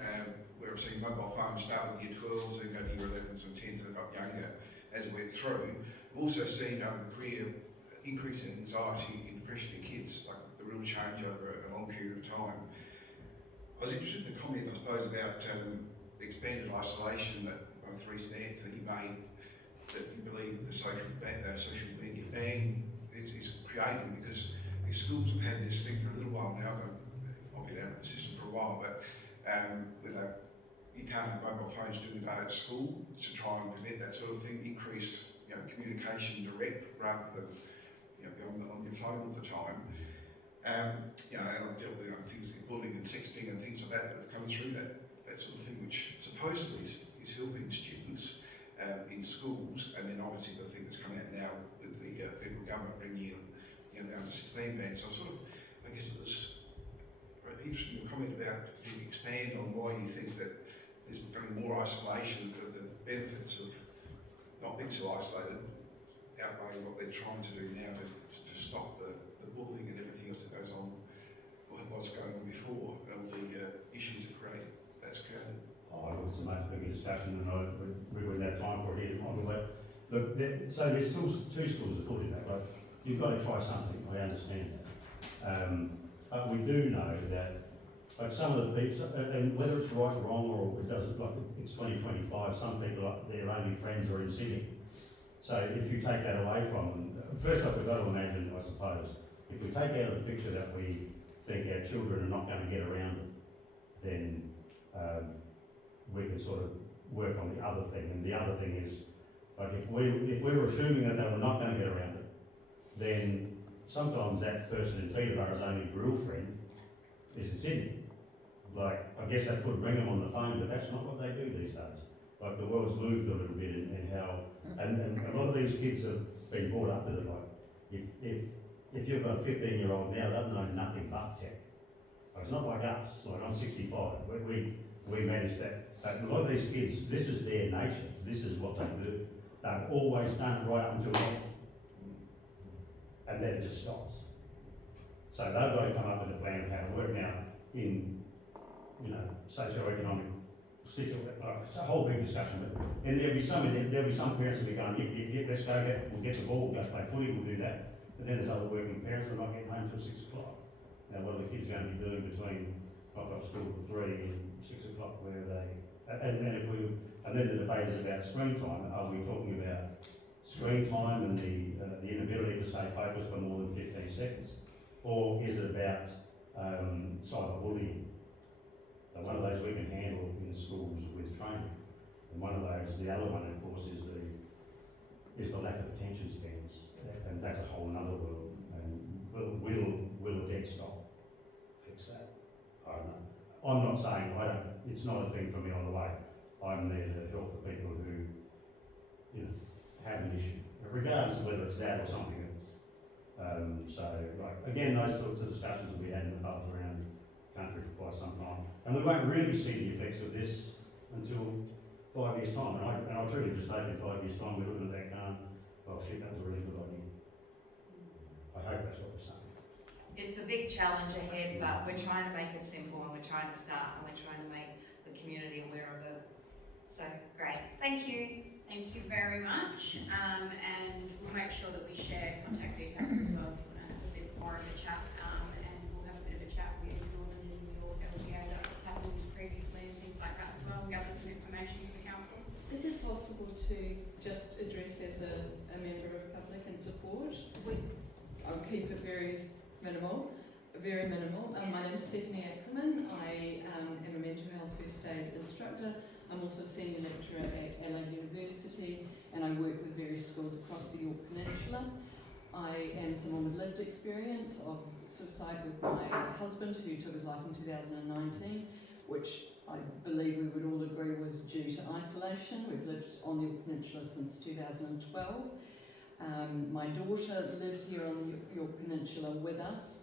where I've seen mobile phones start with year 12s, then go to year 11s and 10s and got younger as we went through. I've also seen over the career increase in anxiety and depression in kids, like the real change over a long period of time. I was interested in a comment, I suppose, about the expanded isolation that one of the recent ads that you made, that you believe the social media ban is creating, because the schools have had this thing for a little while now, but I've been out of the system for a while, but where you can't have mobile phones during the day at school to try and prevent that sort of thing, increase communication direct rather than be on your phone all the time. And I've dealt with things like bullying and sexting and things like that have come through that sort of thing, which supposedly is helping students in schools, and then obviously the thing that's coming out now with the federal government bringing in the under 16 ban. So I guess it was interesting your comment about if you expand on why you think that there's becoming more isolation, but the benefits of not being so isolated outweigh what they're trying to do now to stop the bullying and everything else that goes on, what's going on before, and all the issues it created. That's created. Oh, it's a much bigger discussion, and we wouldn't have time for it here tomorrow. But look, so there's still two schools of thought in that. Like, you've got to try something. I understand that, but we do know that, like some of the people, and whether it's right or wrong, or it doesn't, like it's 2025. Some people, their only friends are in Sydney. So if you take that away from them, first off, we've got to imagine, I suppose, if we take out of the picture that we think our children are not going to get around it, then we can sort of work on the other thing. And the other thing is, like if we were assuming that they were not going to get around it, then sometimes that person in Peterborough's only real friend is in Sydney. Like, I guess they could ring them on the phone, but that's not what they do these days. Like, the world's moved a little bit in how, and a lot of these kids have been brought up with it. Like, if you've got a 15-year-old now, they'll know nothing but tech. Like, it's not like us. Like, I'm 65. We manage that. But a lot of these kids, this is their nature. This is what they do. They've always done it right up until now. And then it just stops. So they've got to come up with a plan of how to work now in, socio-economic situation. It's a whole big discussion. But, and there'll be some parents will be going, yep, let's go, we'll get the ball, we'll go play footy, we'll do that. But then there's other working parents that are not getting home till 6 o'clock. Now, what are the kids going to be doing between pop up school at 3 and 6 o'clock? Where are they? And then the debate is about screen time. Are we talking about screen time and the inability to stay focused for more than 15 seconds? Or is it about cyberbullying? So one of those we can handle in schools with training. And one of those, the other one, of course, is the lack of attention spans. And that's a whole other world. And will a dead stop fix that? I don't know. I'm not saying it's not a thing for me on the way. I'm there to help the people who, have an issue, regardless of whether it's that or something else. Again, those sorts of discussions will be had in the pubs around the country for quite some time. And we won't really see the effects of this until 5 years' time. And I truly just hope in 5 years' time we're looking at that going, oh shit, that was a really good idea. I hope that's what we're saying. It's a big challenge ahead, but we're trying to make it simple, and we're trying to start, and we're trying to make the community aware of it. So, great. Thank you. Thank you very much, and we'll make sure that we share contact details as well if you want to have a bit more of a chat, and we'll have a bit of a chat with Northern and New York LGA about what's happened previously and things like that as well, and gather some information for the council. Is it possible keep it very minimal. My name is Stephanie Ackerman. I am a mental health first aid instructor. I'm also a senior lecturer at Allen University, and I work with various schools across the Yorke Peninsula. I am someone with lived experience of suicide with my husband, who took his life in 2019, which I believe we would all agree was due to isolation. We've lived on the Yorke Peninsula since 2012. My daughter lived here on the Yorke Peninsula with us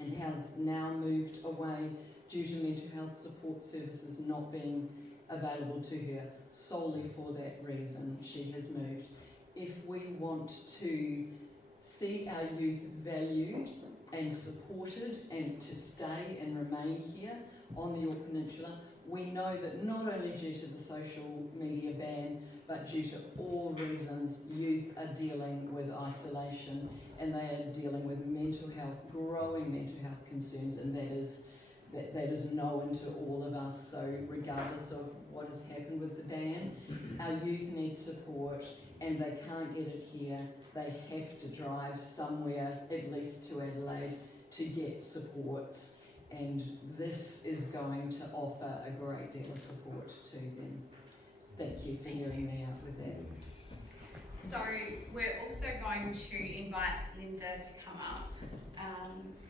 and has now moved away due to mental health support services not being available to her. Solely for that reason, she has moved. If we want to see our youth valued and supported and to stay and remain here on the Yorke Peninsula, we know that not only due to the social media ban, but due to all reasons, youth are dealing with isolation and they are dealing with mental health, growing mental health concerns, and that is known to all of us. So regardless of what has happened with the ban, our youth need support and they can't get it here. They have to drive somewhere, at least to Adelaide, to get supports. And this is going to offer a great deal of support to them. So thank you for hearing me out with that. So we're also going to invite Linda to come up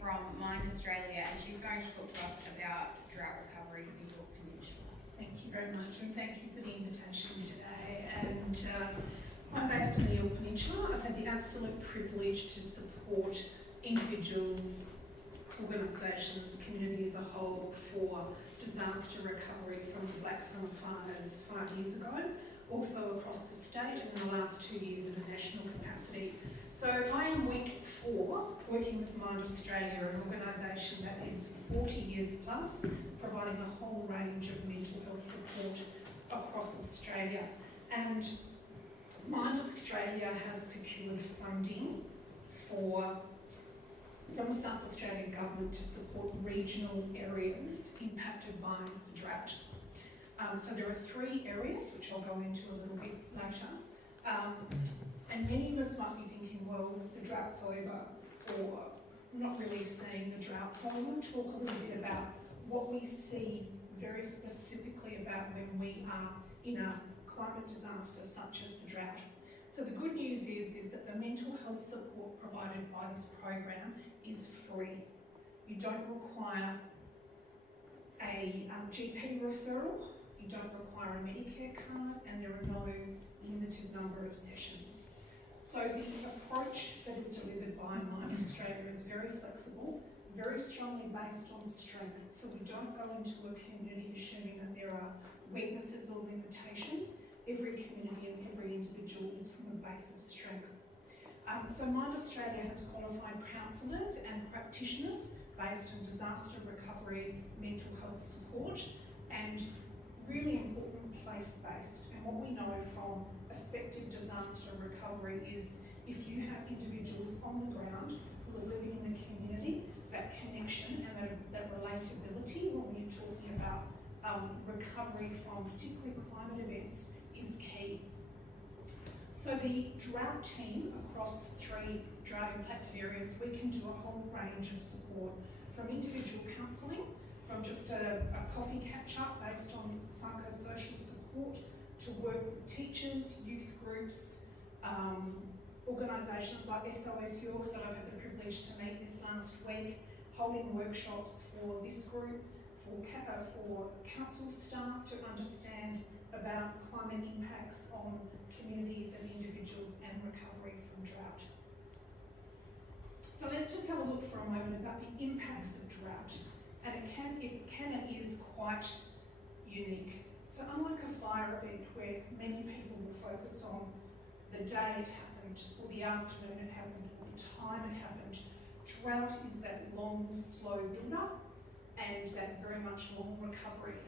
from Mind Australia, and she's going to talk to us about drought recovery in the Yorke Peninsula. Thank you very much, and thank you for the invitation today. And I'm based in the Yorke Peninsula. I've had the absolute privilege to support individuals, organisations, community as a whole for disaster recovery from the Black Summer fires 5 years ago, also across the state, and in the last 2 years in a national capacity. So I am week 4 working with Mind Australia, an organisation that is 40 years plus, providing a whole range of mental health support across Australia. And Mind Australia has secured funding from the South Australian Government to support regional areas impacted by the drought. So there are 3 areas, which I'll go into a little bit later. And many of us might be thinking, well, the drought's over, or not really seeing the drought. So I want to talk a little bit about what we see very specifically about when we are in a climate disaster such as the drought. So the good news is that the mental health support provided by this program is free. You don't require a GP referral, you don't require a Medicare card, and there are no limited number of sessions. So the approach that is delivered by Mind Australia is very flexible, very strongly based on strength. So we don't go into a community assuming that there are weaknesses or limitations. Every community and every individual is from a base of strength. So Mind Australia has qualified counsellors and practitioners based on disaster recovery, mental health support, and really important place-based. And what we know from effective disaster recovery is if you have individuals on the ground who are living in the community, that connection and that relatability when we're talking about recovery from particularly climate events is key. So the drought team across 3 drought impacted areas, we can do a whole range of support, from individual counselling, from just a coffee catch-up based on psychosocial support, to work with teachers, youth groups, organisations like SOS Yorke that I've had the privilege to meet this last week, holding workshops for this group, for council staff to understand about climate impacts on communities and individuals and recovery from drought. So let's just have a look for a moment about the impacts of drought. And it can and is quite unique. So unlike a fire event where many people will focus on the day it happened, or the afternoon it happened, or the time it happened, drought is that long, slow build-up and that very much long recovery.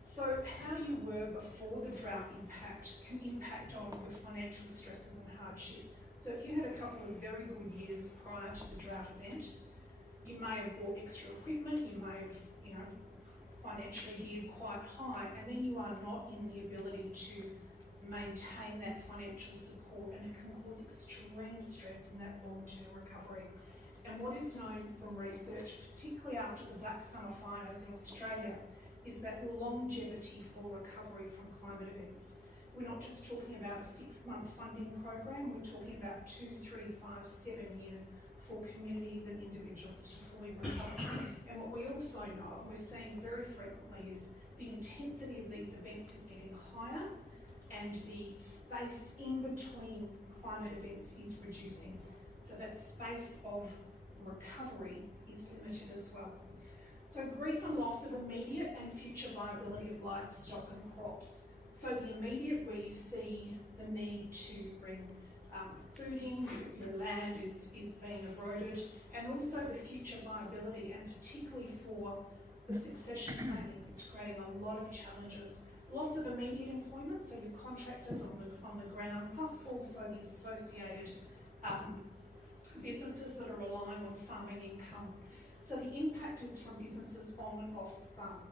So how you were before the drought impact can impact on your financial stresses and hardship. So if you had a couple of very good years prior to the drought event, you may have bought extra equipment, you may have, financially geared quite high, and then you are not in the ability to maintain that financial support, and it can cause extreme stress in that long-term recovery. And what is known from research, particularly after the black summer fires in Australia, is that longevity for recovery from climate events. We're not just talking about a 6-month funding program, we're talking about 2, 3, 5, 7 years for communities and individuals to fully recover. And what we also know, we're seeing very frequently, is the intensity of these events is getting higher and the space in between climate events is reducing. So that space of recovery is limited as well. So grief and loss of immediate and future viability of livestock and crops. So the immediate, where you see the need to bring food in, your land is being eroded, and also the future viability, and particularly for the succession planning, it's creating a lot of challenges. Loss of immediate employment, so your contractors on the ground, plus also the associated businesses that are relying on farming income. So the impact is from businesses on and off the farm.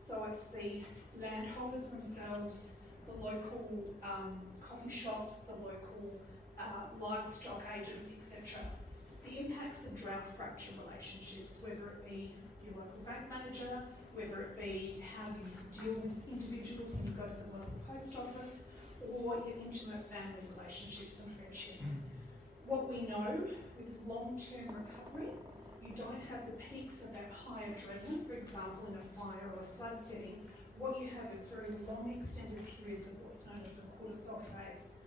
So it's the landholders themselves, the local coffee shops, the local livestock agents, etc. The impacts of drought fracture relationships, whether it be your local bank manager, whether it be how you deal with individuals when you go to the local post office, or your intimate family relationships and friendship. What we know with long-term recovery, you don't have the peaks of that high adrenaline, for example, in a fire or a flood setting. What you have is very long extended periods of what's known as the cortisol phase.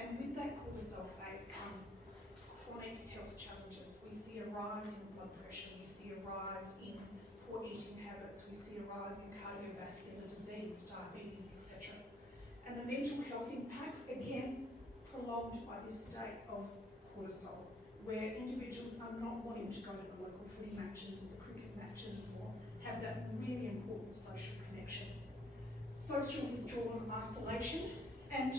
And with that cortisol phase comes chronic health challenges. We see a rise in blood pressure, we see a rise in poor eating habits, we see a rise in cardiovascular disease, diabetes, etc. And the mental health impacts, again, prolonged by this state of cortisol, where individuals are not wanting to go to the local footy matches or the cricket matches or have that really important social connection. Social withdrawal and isolation, and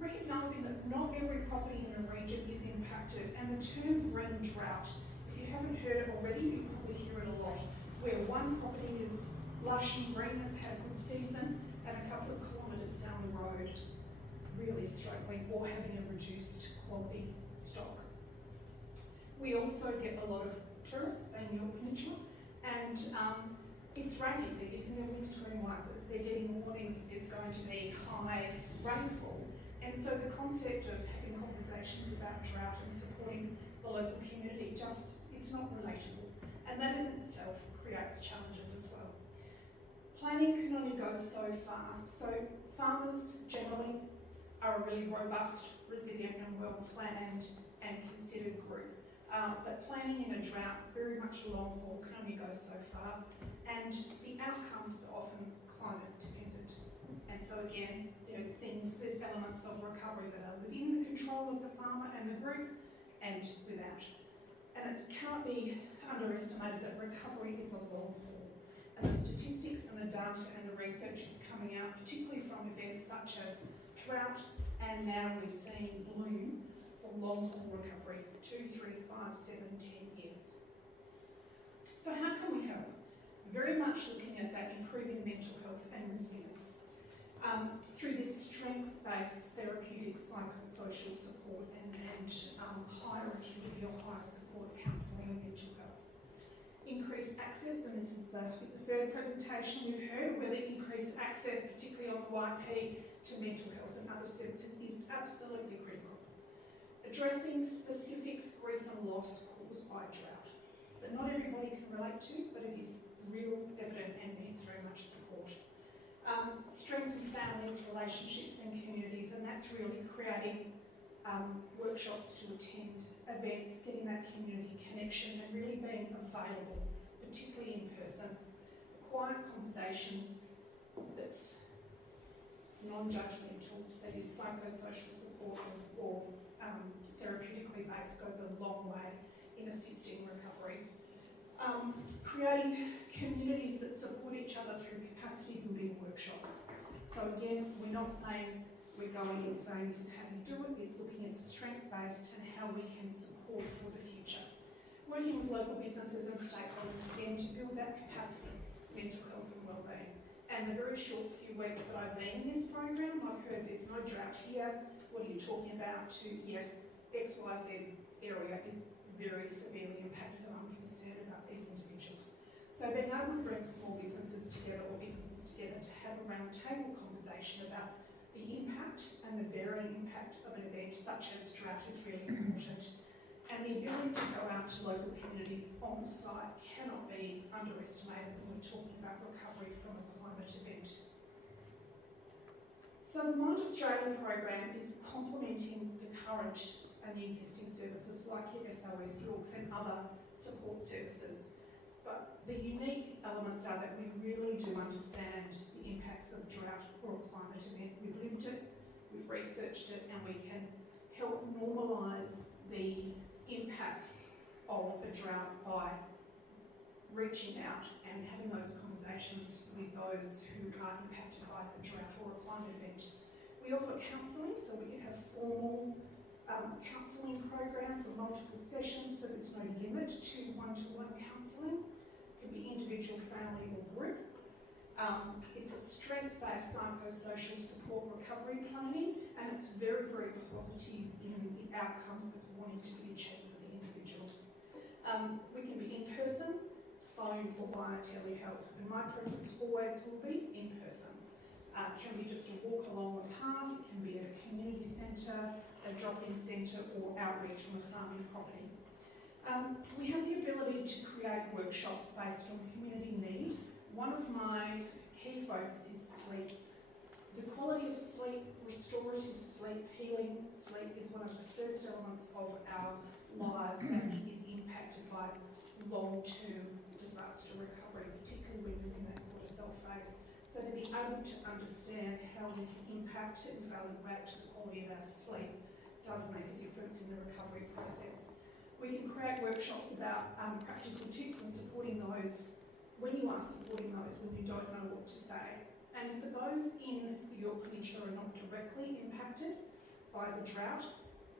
recognising that not every property in a region is impacted, and the term green drought, if you haven't heard it already, you probably hear it a lot, where one property is lush and green, has had a good season, and a couple of kilometres down the road really struggling or having a reduced quality stock. We also get a lot of tourists in Yorke Peninsula, and it's raining. They're using their windscreen wipers. They're getting warnings that there's going to be high rainfall. And so the concept of having conversations about drought and supporting the local community, it's not relatable. And that in itself creates challenges as well. Planning can only go so far. So farmers generally are a really robust, resilient and well-planned and considered group. But planning in a drought, very much a long haul, can only go so far. And the outcomes are often climate dependent. And so again, there's elements of recovery that are within the control of the farmer and the group and without. And it can't be underestimated that recovery is a long haul. And the statistics and the data and the research is coming out, particularly from events such as drought, and now we're seeing bloom for long haul recovery, 2, 3, 5, 7, 10 years. So how can we help? Very much looking at that improving mental health and resilience. Through this strength-based therapeutic psychosocial support and higher acuity or higher support counselling and mental health. Increased access, and this is the third presentation we've heard, where the increased access, particularly on the YP, to mental health and other services is absolutely critical. Addressing specifics, grief and loss caused by drought, that not everybody can relate to, but it is real, evident and needs very much support. Strengthen families, relationships and communities, and that's really creating workshops to attend, events, getting that community connection and really being available, particularly in person. Quiet conversation that's non-judgmental, that is psychosocial support or therapeutically based, goes a long way in assisting recovery. Creating communities that support each other through capacity building workshops. So again, we're not saying we're going and saying this is how you do it, it's looking at the strength-based and how we can support for the future. Working with local businesses and stakeholders again to build that capacity, mental health and wellbeing. And the very short few weeks that I've been in this program, I've heard there's no drought here. What are you talking about? To yes, XYZ area is very severely impacted, and I'm concerned about these individuals. So being able to bring small businesses together or businesses together to have a round table conversation about the impact and the varying impact of an event such as drought is really important. And the ability to go out to local communities on site cannot be underestimated when we're talking about recovery from a climate event. So the Mind Australia program is complementing the current and the existing services like your SOS Yorks and other support services. But the unique elements are that we really do understand the impacts of drought or a climate event. We've lived it, we've researched it, and we can help normalise the impacts of a drought by reaching out and having those conversations with those who are impacted by the drought or a climate event. We offer counselling, so we can have formal counselling program for multiple sessions, so there's no limit to one-to-one counselling. It can be individual, family or group. It's a strength-based psychosocial support recovery planning, and it's very, very positive in the outcomes that's wanting to be achieved for the individuals. We can be in person, phone or via telehealth, and my preference always will be in person. It can be just a walk along the path, it can be at a community centre, a drop-in centre or outreach on a farming property. We have the ability to create workshops based on community need. One of my key focus is sleep. The quality of sleep, restorative sleep, healing sleep is one of the first elements of our lives that is impacted by long-term disaster recovery, particularly when we're in that cortisol phase. So to be able to understand how we can impact and evaluate the quality of our sleep does make a difference in the recovery process. We can create workshops about practical tips and supporting those when you are supporting those when you don't know what to say. And for those in the Yorke Peninsula who are not directly impacted by the drought,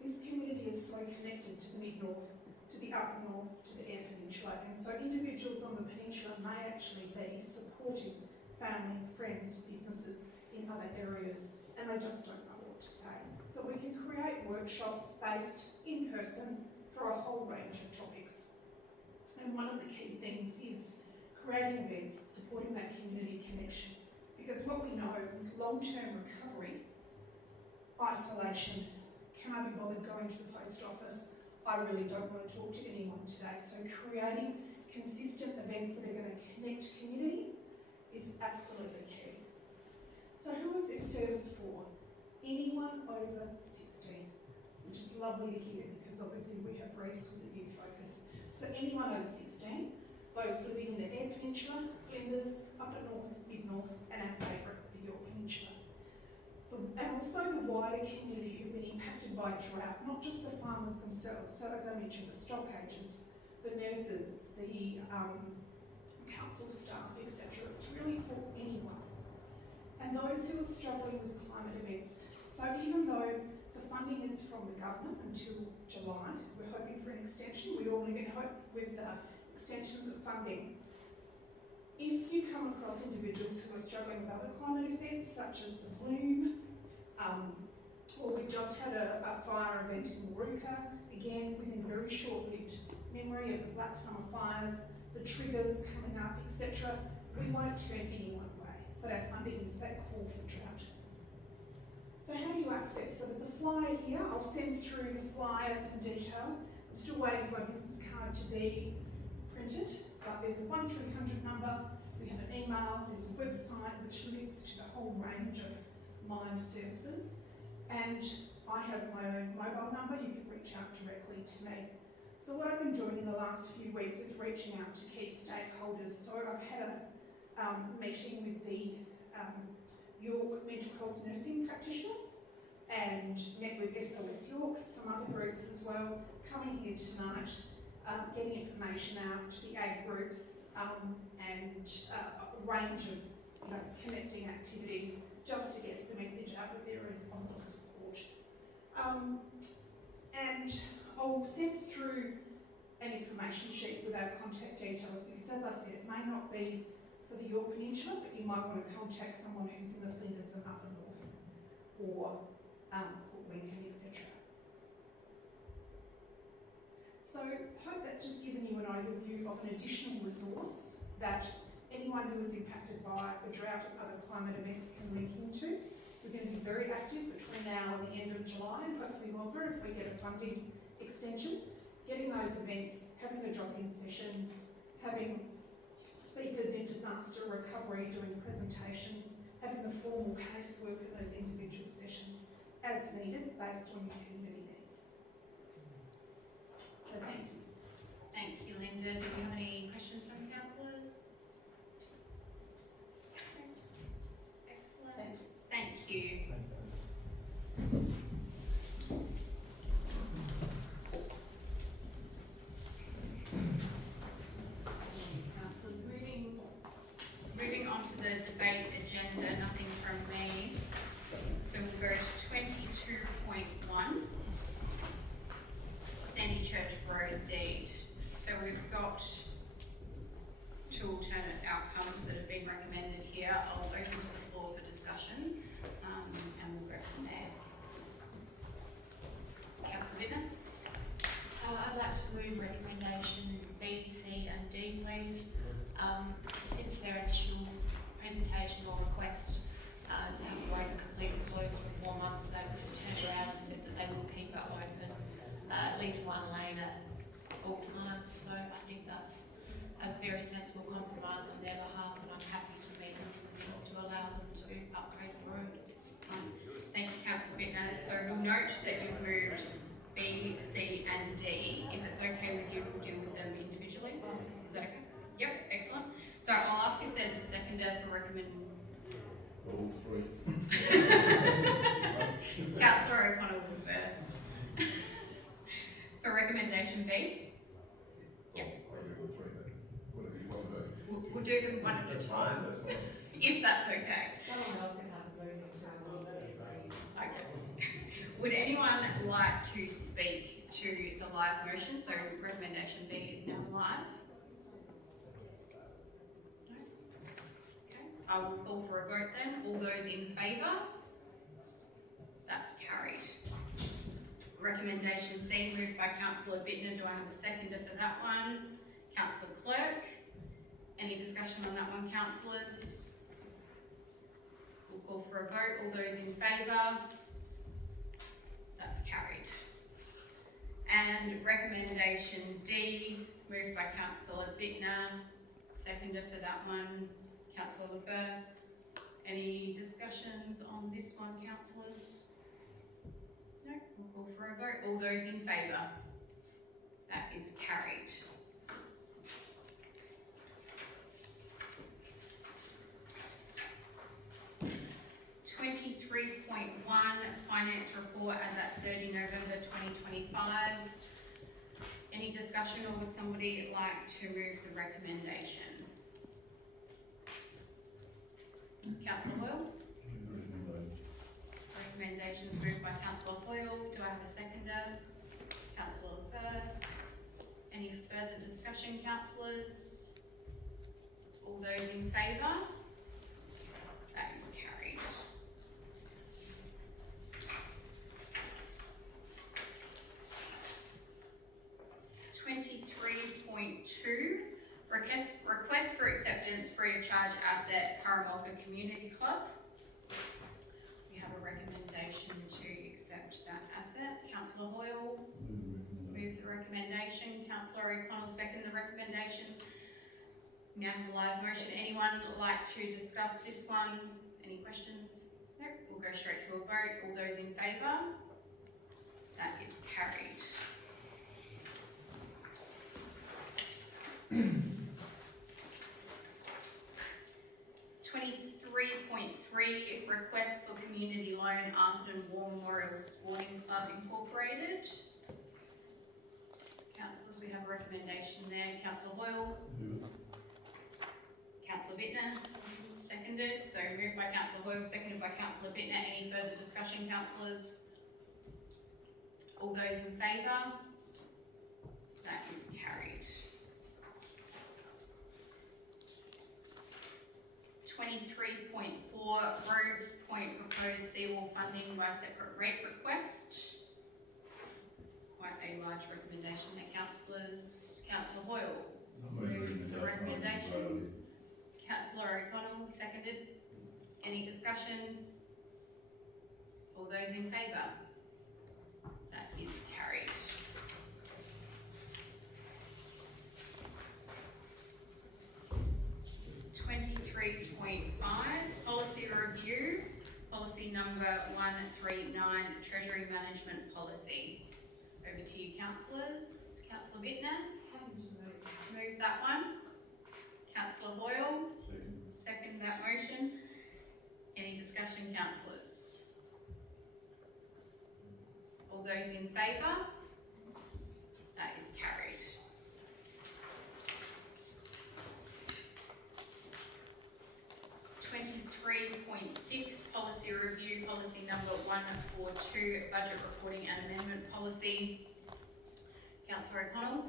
this community is so connected to the mid-north, to the upper north, to the Eyre Peninsula, and so individuals on the peninsula may actually be supporting family, friends, businesses in other areas, and they just don't know what to say. So we can create workshops based in person for a whole range of topics. And one of the key things is creating events, supporting that community connection. Because what we know with long-term recovery, isolation, can I be bothered going to the post office? I really don't want to talk to anyone today. So creating consistent events that are going to connect community is absolutely key. So who is this service for? Anyone over 16, which is lovely to hear because obviously we have race with the youth focus. So anyone over 16, those living in the Eyre Peninsula, Flinders, Upper North, Mid-North, and our favourite, the Yorke Peninsula. And also the wider community who've been impacted by drought, not just the farmers themselves. So as I mentioned, the stock agents, the nurses, the council staff, etc. It's really for anyone. And those who are struggling with climate events. So even though the funding is from the government until July, we're hoping for an extension. We all live in hope with extensions of funding. If you come across individuals who are struggling with other climate events, such as the bloom, or we just had a fire event in Waruka, again within very short-lived memory of the Black Summer fires, the triggers coming up, etc. We won't turn anyone away, but our funding is that call for drought. So how do you access? So there's a flyer here. I'll send through the flyers and details. I'm still waiting for my business card to be printed, but there's a 1300 number, we have an email, there's a website which links to the whole range of Mind services, and I have my own mobile number. You can reach out directly to me. So what I've been doing in the last few weeks is reaching out to key stakeholders. So I've had a meeting with the Yorke mental health nursing practitioners and met with SOS Yorks, some other groups as well, coming here tonight, getting information out to the ag groups and a range of connecting activities just to get the message out that there is a lot of support. And I'll send through an information sheet with our contact details because, as I said, it may not be for the Yorke Peninsula, but you might want to contact someone who's in the Flinders and Upper North or Port Lincoln, etc. So hope that's just given you an overview of an additional resource that anyone who is impacted by the drought and other climate events can link into. We're going to be very active between now and the end of July, and hopefully longer if we get a funding extension. Getting those events, having the drop-in sessions, having speakers in disaster recovery doing presentations, having the formal casework at those individual sessions as needed based on your community needs. So thank you. Thank you, Linda. Do we have any questions from councillors? Excellent. Thanks. Thank you. Thanks, Councillors, moving on to the debate agenda, nothing from me. So we'll go to 22.1, Sandy Church Road deed. So we've got two alternate outcomes that have been recommended here. I'll open to the floor for discussion, and we'll go from there. Councillor Bittner? I'd like to move recommendation B, C and D, please. Since their initial presentation or request to have the road completely closed for 4 months, they turned around and said that they will keep it open at least one lane at all times. So I think that's a very sensible compromise on their behalf, and I'm happy to meet them to allow them to upgrade the road. Thank you, Councillor Bittner. So we'll note that you've moved B, C and D. If it's okay with you, we'll deal with them individually. Is that okay? Yep, excellent. So I'll ask if there's a seconder for All three. Councillor O'Connell was first. For recommendation B? Yep. I'll do all three then, whatever you want to do. We'll do them one at a time, That's fine. if that's okay. Someone else can have a vote in terms of the Okay. Would anyone like to speak to the live motion? So recommendation B is now live. No? Okay. I will call for a vote then. All those in favour? That's carried. Recommendation C moved by Councillor Bittner. Do I have a seconder for that one? Councillor Clerk. Any discussion on that one, councillors? We'll call for a vote. All those in favour? That's carried. And recommendation D, moved by Councillor Bittner, seconder for that one, Councillor Lefebvre. Any discussions on this one, councillors? No, we'll call for a vote. All those in favour? That is carried. Finance report as at 30 November 2025. Any discussion, or would somebody like to move the recommendation? Councillor Hoyle? Recommendations moved by Councillor Hoyle. Do I have a seconder? Councillor Lefebvre. Any further discussion, councillors? All those in favour? That is carried. Request for acceptance free of charge asset Paramalka Community Club. We have a recommendation to accept that asset. Councillor Hoyle, move the recommendation. Councillor O'Connell, second the recommendation. Now have a live motion. Anyone like to discuss this one? Any questions? No, we'll go straight to a vote. All those in favour? That is carried. 23.3, request for community loan Atherton War Memorial Sporting Club Incorporated. Councillors, we have a recommendation there. Councillor Hoyle. Councillor Bittner, seconded. So moved by Councillor Hoyle, seconded by Councillor Bittner. Any further discussion, councillors? All those in favour? That is carried. 23.4, Rogues Point proposed seawall funding by separate rate request. quite a large recommendation there, councillors. Councillor Hoyle, I move the recommendation. Councillor O'Connell, seconded. Any discussion? All those in favour? That is carried. Policy review, policy number 139, Treasury Management Policy. Over to you, councillors. Councillor Bittner? Move that one. Councillor Hoyle? Second that motion. Any discussion, councillors? All those in favour? That is carried. Policy review, policy number 142, budget reporting and amendment policy. Councillor O'Connell,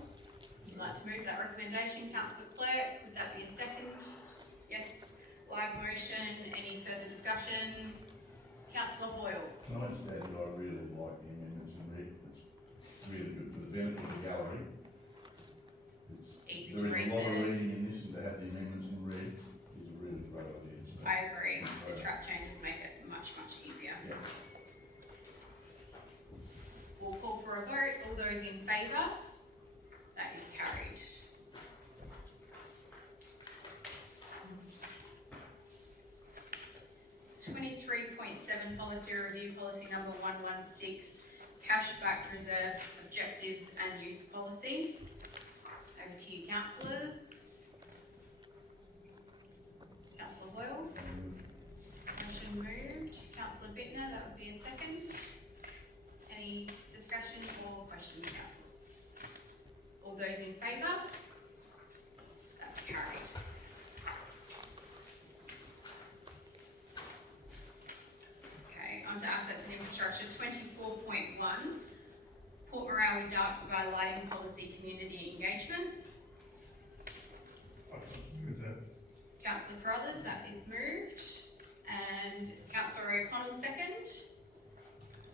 would you like to move that recommendation? Councillor Clerk, would that be a second? Yes. Live motion, any further discussion? Councillor Hoyle. Can I just add that I really like the amendments in red? It's really good for the benefit of the gallery. Easy to There is read a lot of there. reading in this, and to have the amendments in red is a really great idea. So, I agree. The track changes make it much, much easier. yeah. We'll call for a vote. All those in favour? That is carried. Policy review, policy number 116, cashback reserves, objectives and use policy. Over to you, councillors. Councillor Hoyle. Motion moved. Councillor Bittner, that would be a second. Any discussion or questions, councillors? All those in favour? That's carried. Okay, on to assets and infrastructure. 24.1, Port Moorawi Dark Sky Lighting Policy Community Engagement. Councillor Carruthers, that is moved. And Councillor O'Connell, second.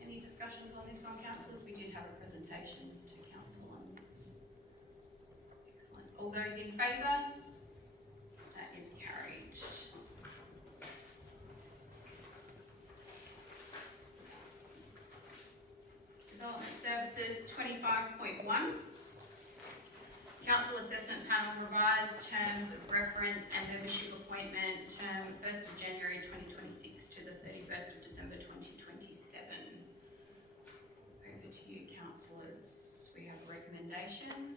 Any discussions on this one, councillors? We did have a presentation to council on this. Excellent. All those in favour? That is carried. Development Services, 25.1. Council Assessment Panel revised terms of reference and membership appointment term 1st of January 2026 to the 31st of December 2027. Over to you, councillors. We have a recommendation.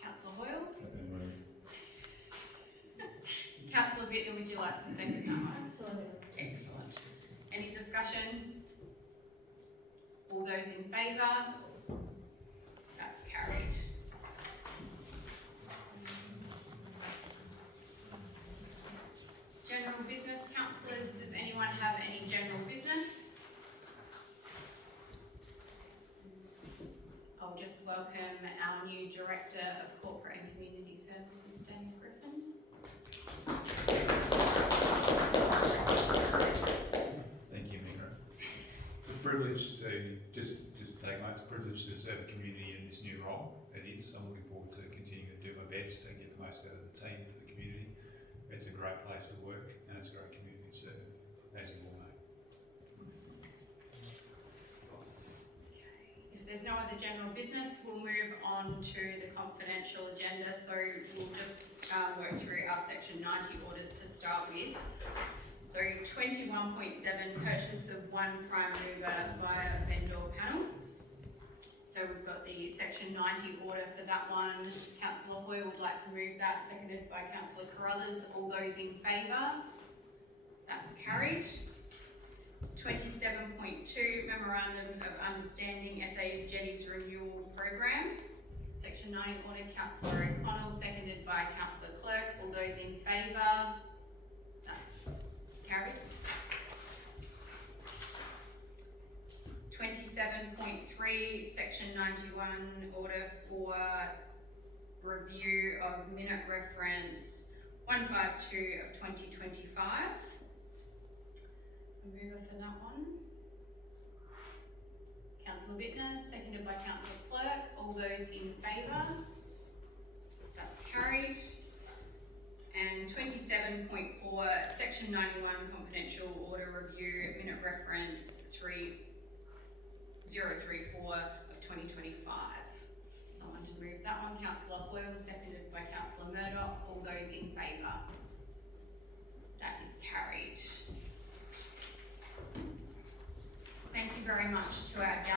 Councillor Hoyle? Councillor Bittner, would you like to second that one? Excellent. Any discussion? All those in favour? That's carried. General business, councillors, does anyone have any general business? I'll just welcome our new Director of Corporate and Community Services, Daniel Griffin. Thank you, Mira. It's a privilege to just take my privilege to serve the community in this new role. It is. I'm looking forward to continuing to do my best and get the most out of the team for the community. It's a great place to work and it's a great community to serve, as you all know. If there's no other general business, we'll move on to the confidential agenda. So we'll just work through our section 90 orders to start with. So 21.7, purchase of one prime mover via vendor panel. So we've got the section 90 order for that one. Councillor Hoyle would like to move that, seconded by Councillor Carruthers. All those in favour? That's carried. 27.2, Memorandum of Understanding SA Jetties Renewal Program. Section 90 order, Councillor O'Connell, seconded by Councillor Clerk. All those in favour? That's carried. 27.3, Section 91 order for review of minute reference 152 of 2025. A mover for that one. councillor Bittner, seconded by councillor Clerk. All those in favour? That's carried. And 27.4, section 91, confidential order review, minute reference 3034 of 2025. Someone to move that one, councillor Hoyle, seconded by councillor Murdoch. All those in favour? That is carried. Thank you very much to our